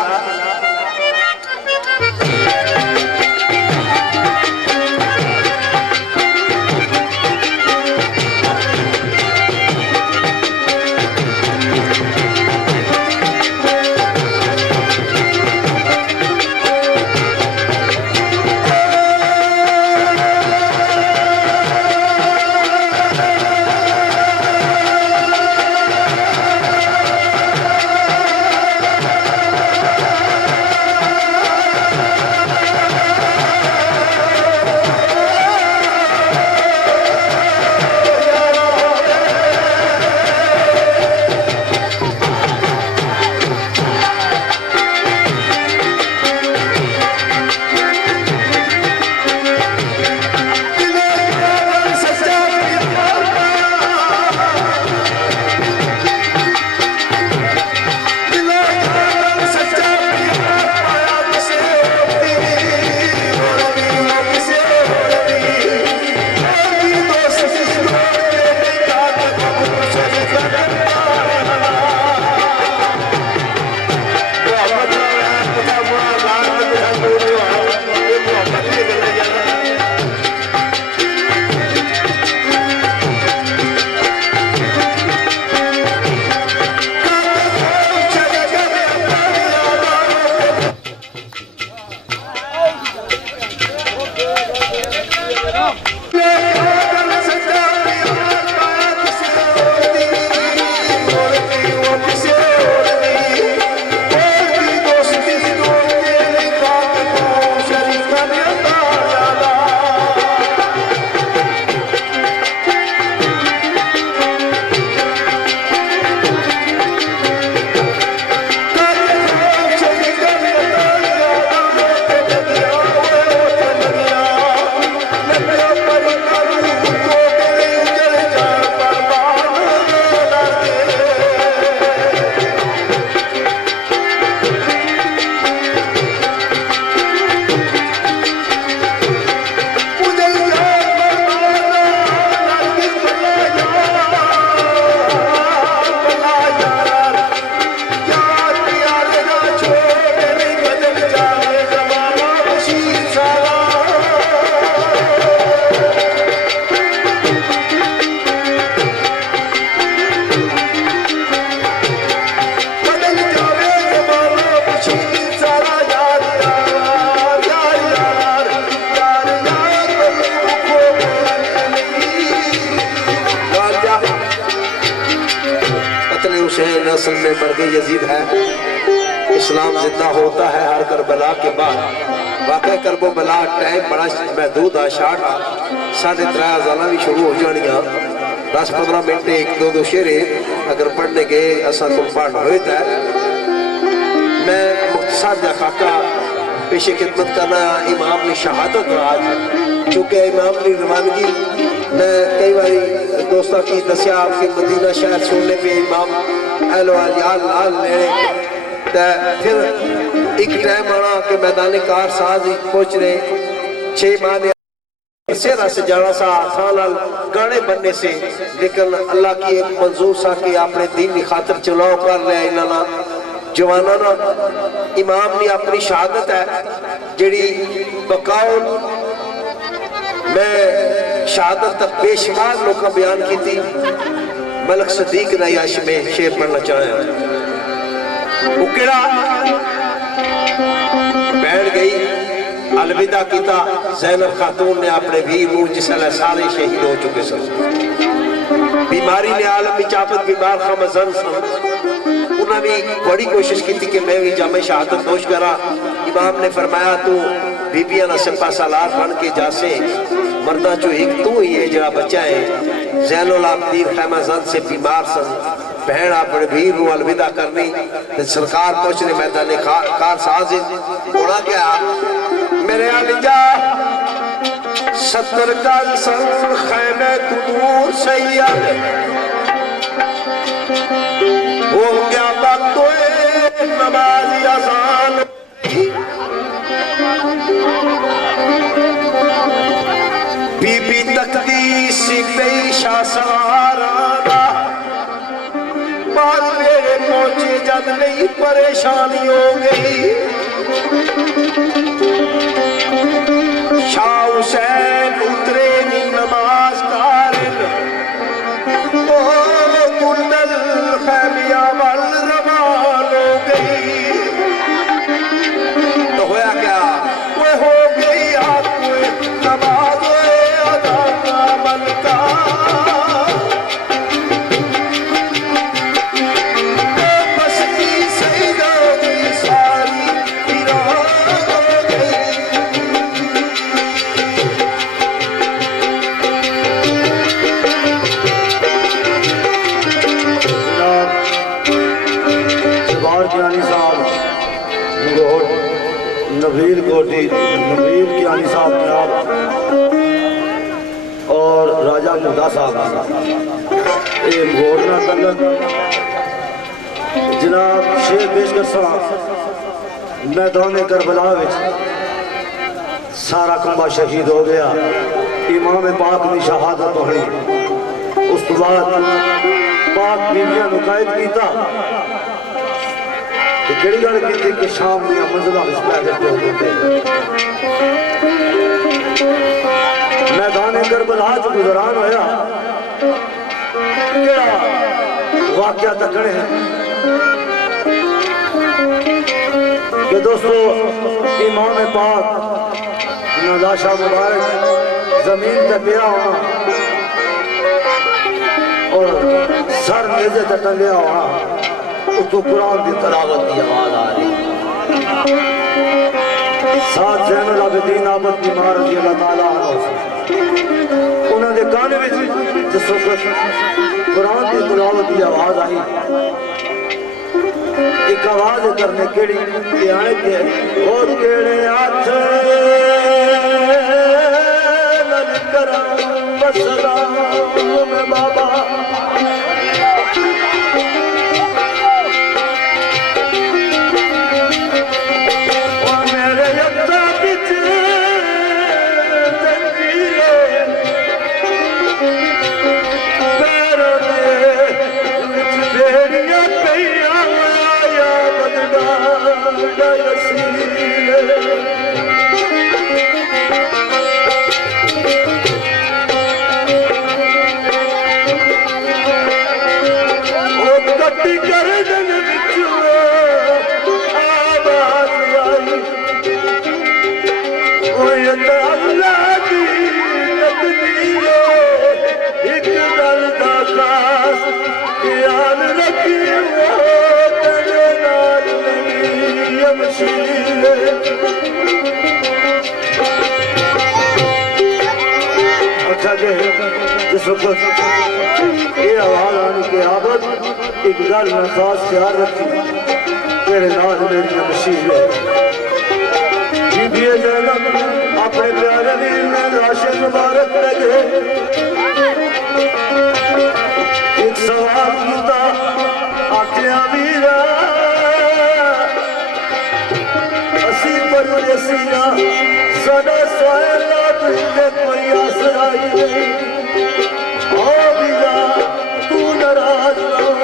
नस्ल में मर्द यजीद है। इस्लाम जिंदा होता है हर करबला के बाद। वाकई करबला टाइम बड़ा महदूद आ, शार्ट आ, 3.5 अजाना भी शुरू हो जानिया। 10-15 मिनट एक दो शेरे अगर पढ़ने गए असा को पढ़ हो। मैं मुख्तसर जा खाका पेशे खिदमत करना इमाम की शहादत आज, चूंकि इमाम की रवानगी मैं कई बार दोस्तों की दसिया कि मदीना शहर छोड़ने पे इमाम लेने फिर एक टाइम आना कि मैदान कार साज पहुंच रहे 6 माह से रस जाना सा आसान गाने बनने से, लेकिन अल्लाह की एक मंजूर सा कि अपने दीन की खातर चुनाव कर लिया इन्होंने जवाना ना। इमाम ने अपनी शहादत है जिहड़ी बकाओ मैं शहादत तक बेशुमार लोग बयान की थी। मलक सदीक ना यश में शेर पढ़ना चाहे। वो केड़ा बैठ गई अलविदा किता ज़ैनब खातून ने अपने वीर को, जिसले सारे शहीद हो चुके सन। बीमारी ने आलम में चापत बीमार खमजन सन। उन्होंने बड़ी कोशिश की थी कि मैं भी जामे शहादत नोश करा। इमाम ने फरमाया तू बीबिया ना सिपा सालार बन के जासे, मर्दा चो एक तू ही है जरा बच्चा है। ज़ैनुल आबदीन खैमाजन से बीमार सन। बहन अपने वीर को अलविदा करनी तो सरकार पहुंचने मैदान कार साज होना क्या मेरे आलिजा 70 गज सन खैमे कुदूर सैयद हो गया वक्त नमाज़ी अज़ान। बीबी तकदी सी पेशा सवारा मेरे पहुंचे जब नहीं परेशानी हो गई। शाह हुसैन उतरे नी नमाज कारन ओ कुंडल खैमिया वल रवान हो गई। तो होया क्या वो हो गई आपको नमाज अदा बनता। नवीर कोटी नवीर कियानी साहब जनाब और राजा मुदा साहब ये घोड़ना तलक जनाब शेर पेश कर सा। मैदान करबला सारा कुंबा शहीद हो गया। इमाम पाक की शहादत होनी, उस तो बाद पाक बीबियां कैद किया। केड़ी गल की कि शाम दी मंजिलां विच पैदल टुर दिते। मैदान करबला च गुजरान होया केड़ा वाकया तकड़े कि दोस्तों इमाम पाक नदाशा मुबारक जमीन पे पिया होना और सर नेज़े ते टंगया होना, तो कुरान की तलावत की आवाज आ रही। साथ ज़ैनुल आबिदीन आबद की मां रज़ी अल्लाह ताला अन्हा उन्होंने गाने में जिस वक्त कुरान की तलावत की आवाज आई, एक आवाज करने केड़ी आने के और केड़े हाथ नल करम सलाम बाबा अच्छा के जिस वक्त ये आवाज आने की आदत एक गल में खास ख्याल रखी तेरे नाल मेरी नशीब है बीबी ज़ैनब अपने प्यारे वीर ने राशिद मुबारक लगे एक सवाल किया आखिया वीरा असी परदेसिया सदा सोहला तुझे कोई आसराई नहीं ओ वीरा तू नाराज ना हो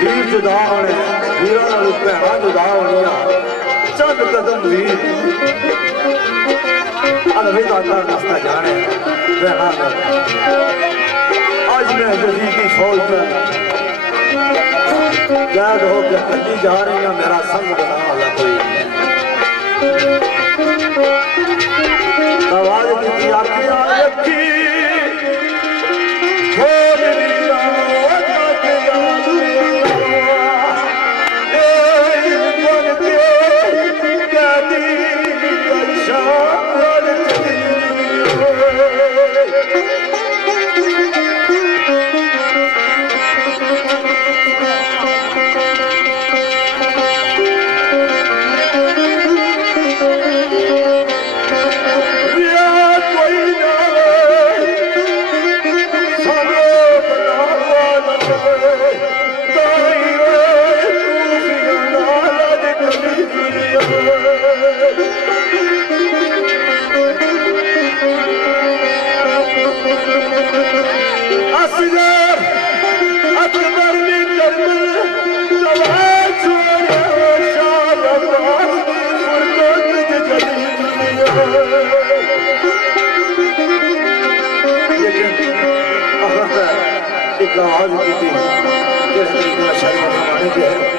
वीर जुदा होने वीर भैन जुदा होनी चंद कदम वीर रास्ता जाने भैन अज मैं जदीदी फौज में कैद होकर कली जा रही हूँ मेरा संग बना वाला कोई आवाज की आखिर रखी आवाज की थी शरीर के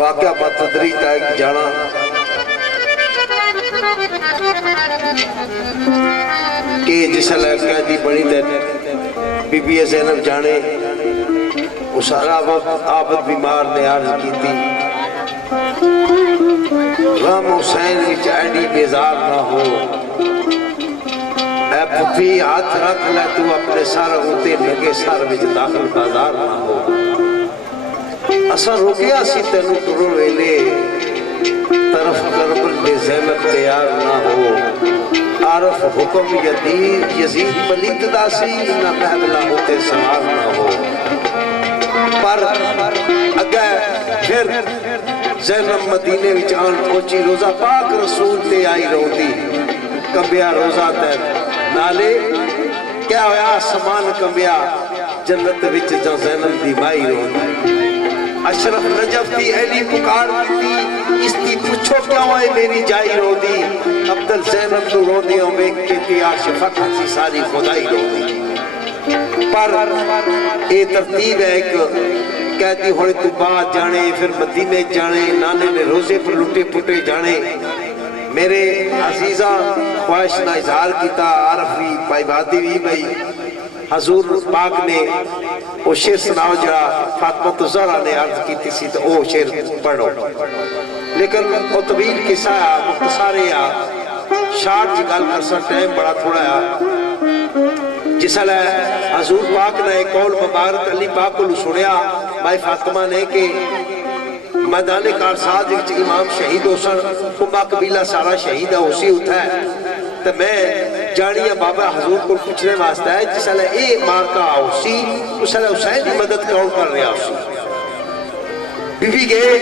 वाकया बदतदरी तक जाना कि जिसले कैदी बनी ते बीबी ज़ैनब जाने वो सारा वक्त आबद बीमार ने अर्ज की थी गम हुसैन विच एडी बेजार ना हो ऐ पुफी हाथ रख ले तू अपने सर उत्ते लगे सर विच दाखिल बाजार ना हो असा रुकिया सी तेनू तुरो वेले तरफ करबल में ज़ैनब तैयार ना हो आरफ हुक्म यजीद पलीत दासी ना महबला होते सवार ना हो पर अगे फिर ज़ैनब मदीने विच आन पहुंची रोजा पाक रसूल ते आई रोंदी कंबिया रोजा ते नाले क्या होया समान कंबिया जन्नत विच जो ज़ैनब दी माई रोंदी अशरफ नजफ की ऐली पुकार दी इसकी पूछो क्या है मेरी जाई रोदी अब्दुल ज़ैनब नु रोदियों में के आशिफत सी सारी खुदाई रोदी पर ये तरतीब है एक कहती हुए तू बाहर जाने, फिर मदीने जाने, नाने ने रोजे पर लुटे पुटे जाने। मेरे अजीजा ख्वाहिश का इजहार किया, आरफी पाईबादी भी भाई हजूर पाक ने वो शेर सुनाओ जरा फातिमा तो ज़हरा ने अर्ज की सी, तो वो शेर पढ़ो। लेकिन वो तवील किस्सा मुख्तसारे आ शार्ट जी गल कर सा, टाइम बड़ा थोड़ा आ। जिसले हजूर पाक ने कौल मुबारक अली पाक को सुनिया भाई फातिमा ने कि मैदान कारसाज इमाम शहीद हो सन, कुंभा कबीला सारा शहीद है उसी उठा है, तो मैं जानिया बाबा हजूर को पूछने वास्ते है जिसले ये मारका उसी उसले हुसैन की मदद कौन कर रहा उसी। बीबी गए,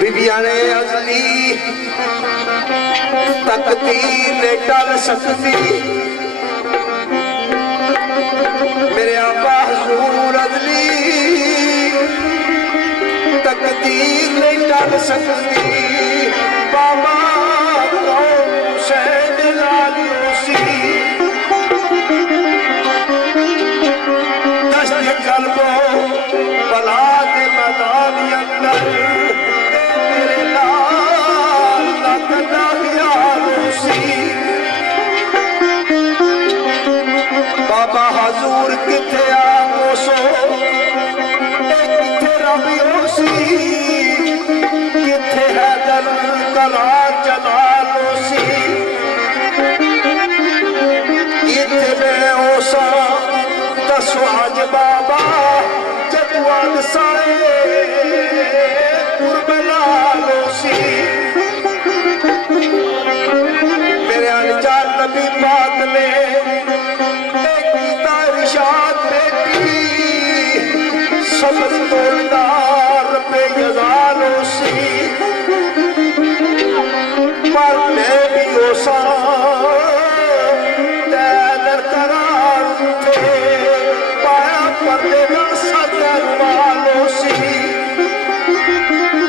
बीबी आने अजली तकदीर ने टल सकती, मेरे आबा हजूर अजली तकदीर ने टल सकती, बाबा हुसैन लाली उसी दस्त कल्बो बला के मैदान अंदर मेरे लाल लगता यार उसी, बाबा हजूर किथे आ सो किथे रबी उसी, किथे है दल कला जलाल उसी, किथे मैं ओसा दसो आज बाबा जदवाद साए कुर्बलाल उसी, मेरे अनजान नबी पाक ने सबर तोलदार पे यजाल उसी, पर मैं भी ओसा तैदर करार थे पाया पर्दे का सदर वाल उसी,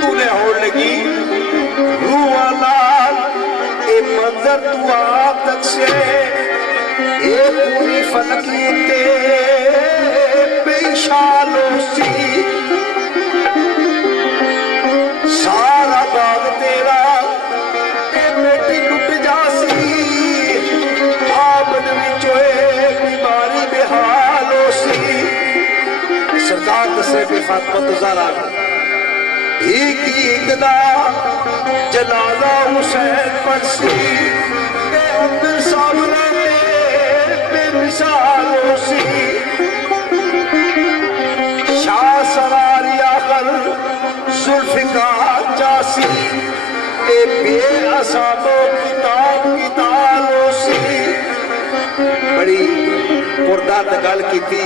तूने हो लगी रूआ लाल ए मंजर तू आप तक से ए पूरी फलकी ते सारा बाग तेरा बेटी लुट जासी, आमद बीमारी बेहाल सी, सरकार दसे भी फातिमा तो ज़हरा एक दा जनाजा हुसैन पर सी, उधर सामने बेमिसाल सी, जुल्फ़िकार जासी ए बेअसाबो किताब कितालो सी, बड़ी पुरदात गल की थी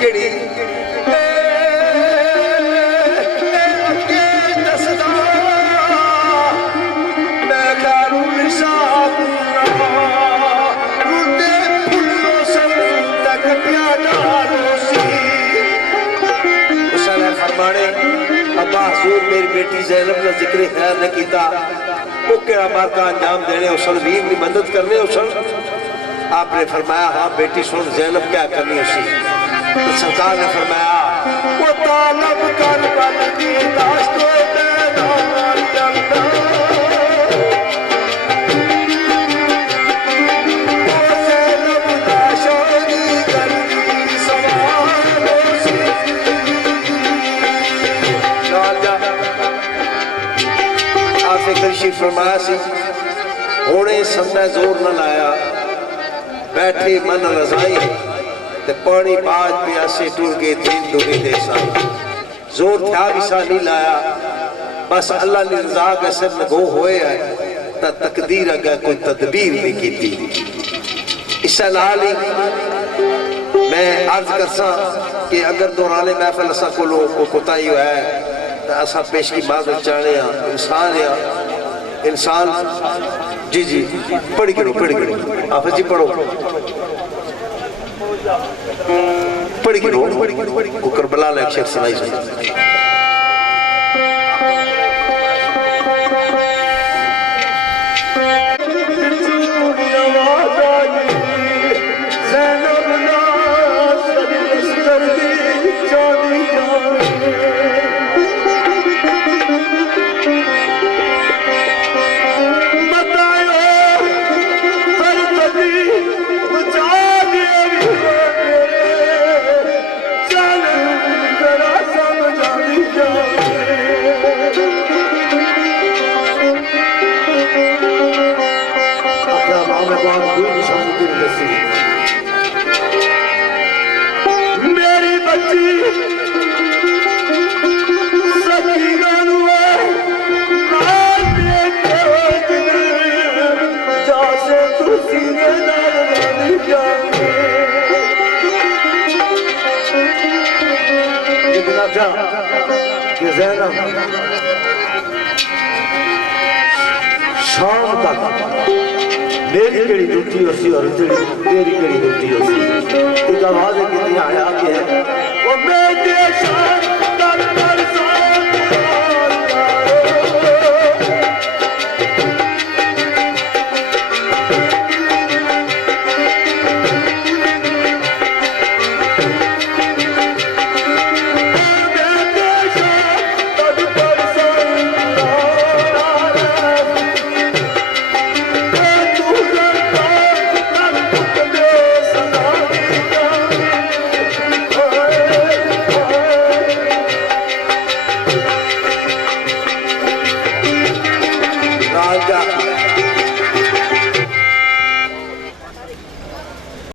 केड़ी दसदा मैं गारू निशाब रुदे फुल्लो सन तक प्यादालो सी, उसने फरमाने अब्बा हजूर मेरी बेटी ज़ैनब का जिक्र खैर न किया, वो केड़ा मार का अंजाम देने उसल वीर की मदद करने उसल। आपने फरमाया हाँ बेटी सुन ज़ैनब क्या करनी उसी, तो सरकार ने फरमाया वो तालब कर बंदी दाश्तो दामारी अंदर, वो ज़ैनब दा शादी करनी सवाल उसी, फिक्र फरमाया सी होने संदा जोर न लाया, बैठे मन रजाई ते पानी बाज प्यासे टुर के तीन दुनी दे सा, जोर था भी सा नहीं लाया, बस अल्लाह ने रजा के सिर नगो होए है ता तकदीर अगर कोई तदबीर नहीं की थी। इस नाल ही मैं अर्ज कर सा कि अगर दौराने महफिल असा को कोताही है असा पेश की माजरत चाहने इंसान या इंसान जी जी पढ़ी करो आप जी पढ़ो पढ़ी करो वो करबला ने शेर सुनाई सुनी ज़ैनब ना सदी कर दी चांदी जान बात कोई निशानी तेरी दसी मेरी बच्ची सकीना जैसे तू सीने नाल रानी जाने इतना क्या कि ज़ैनब शाम तक मेरी केड़ी ड्यूटी होसी और तेरी केड़ी ड्यूटी होसी एक आवाज़ कितनी आया कि है वो मैं तेरे शाम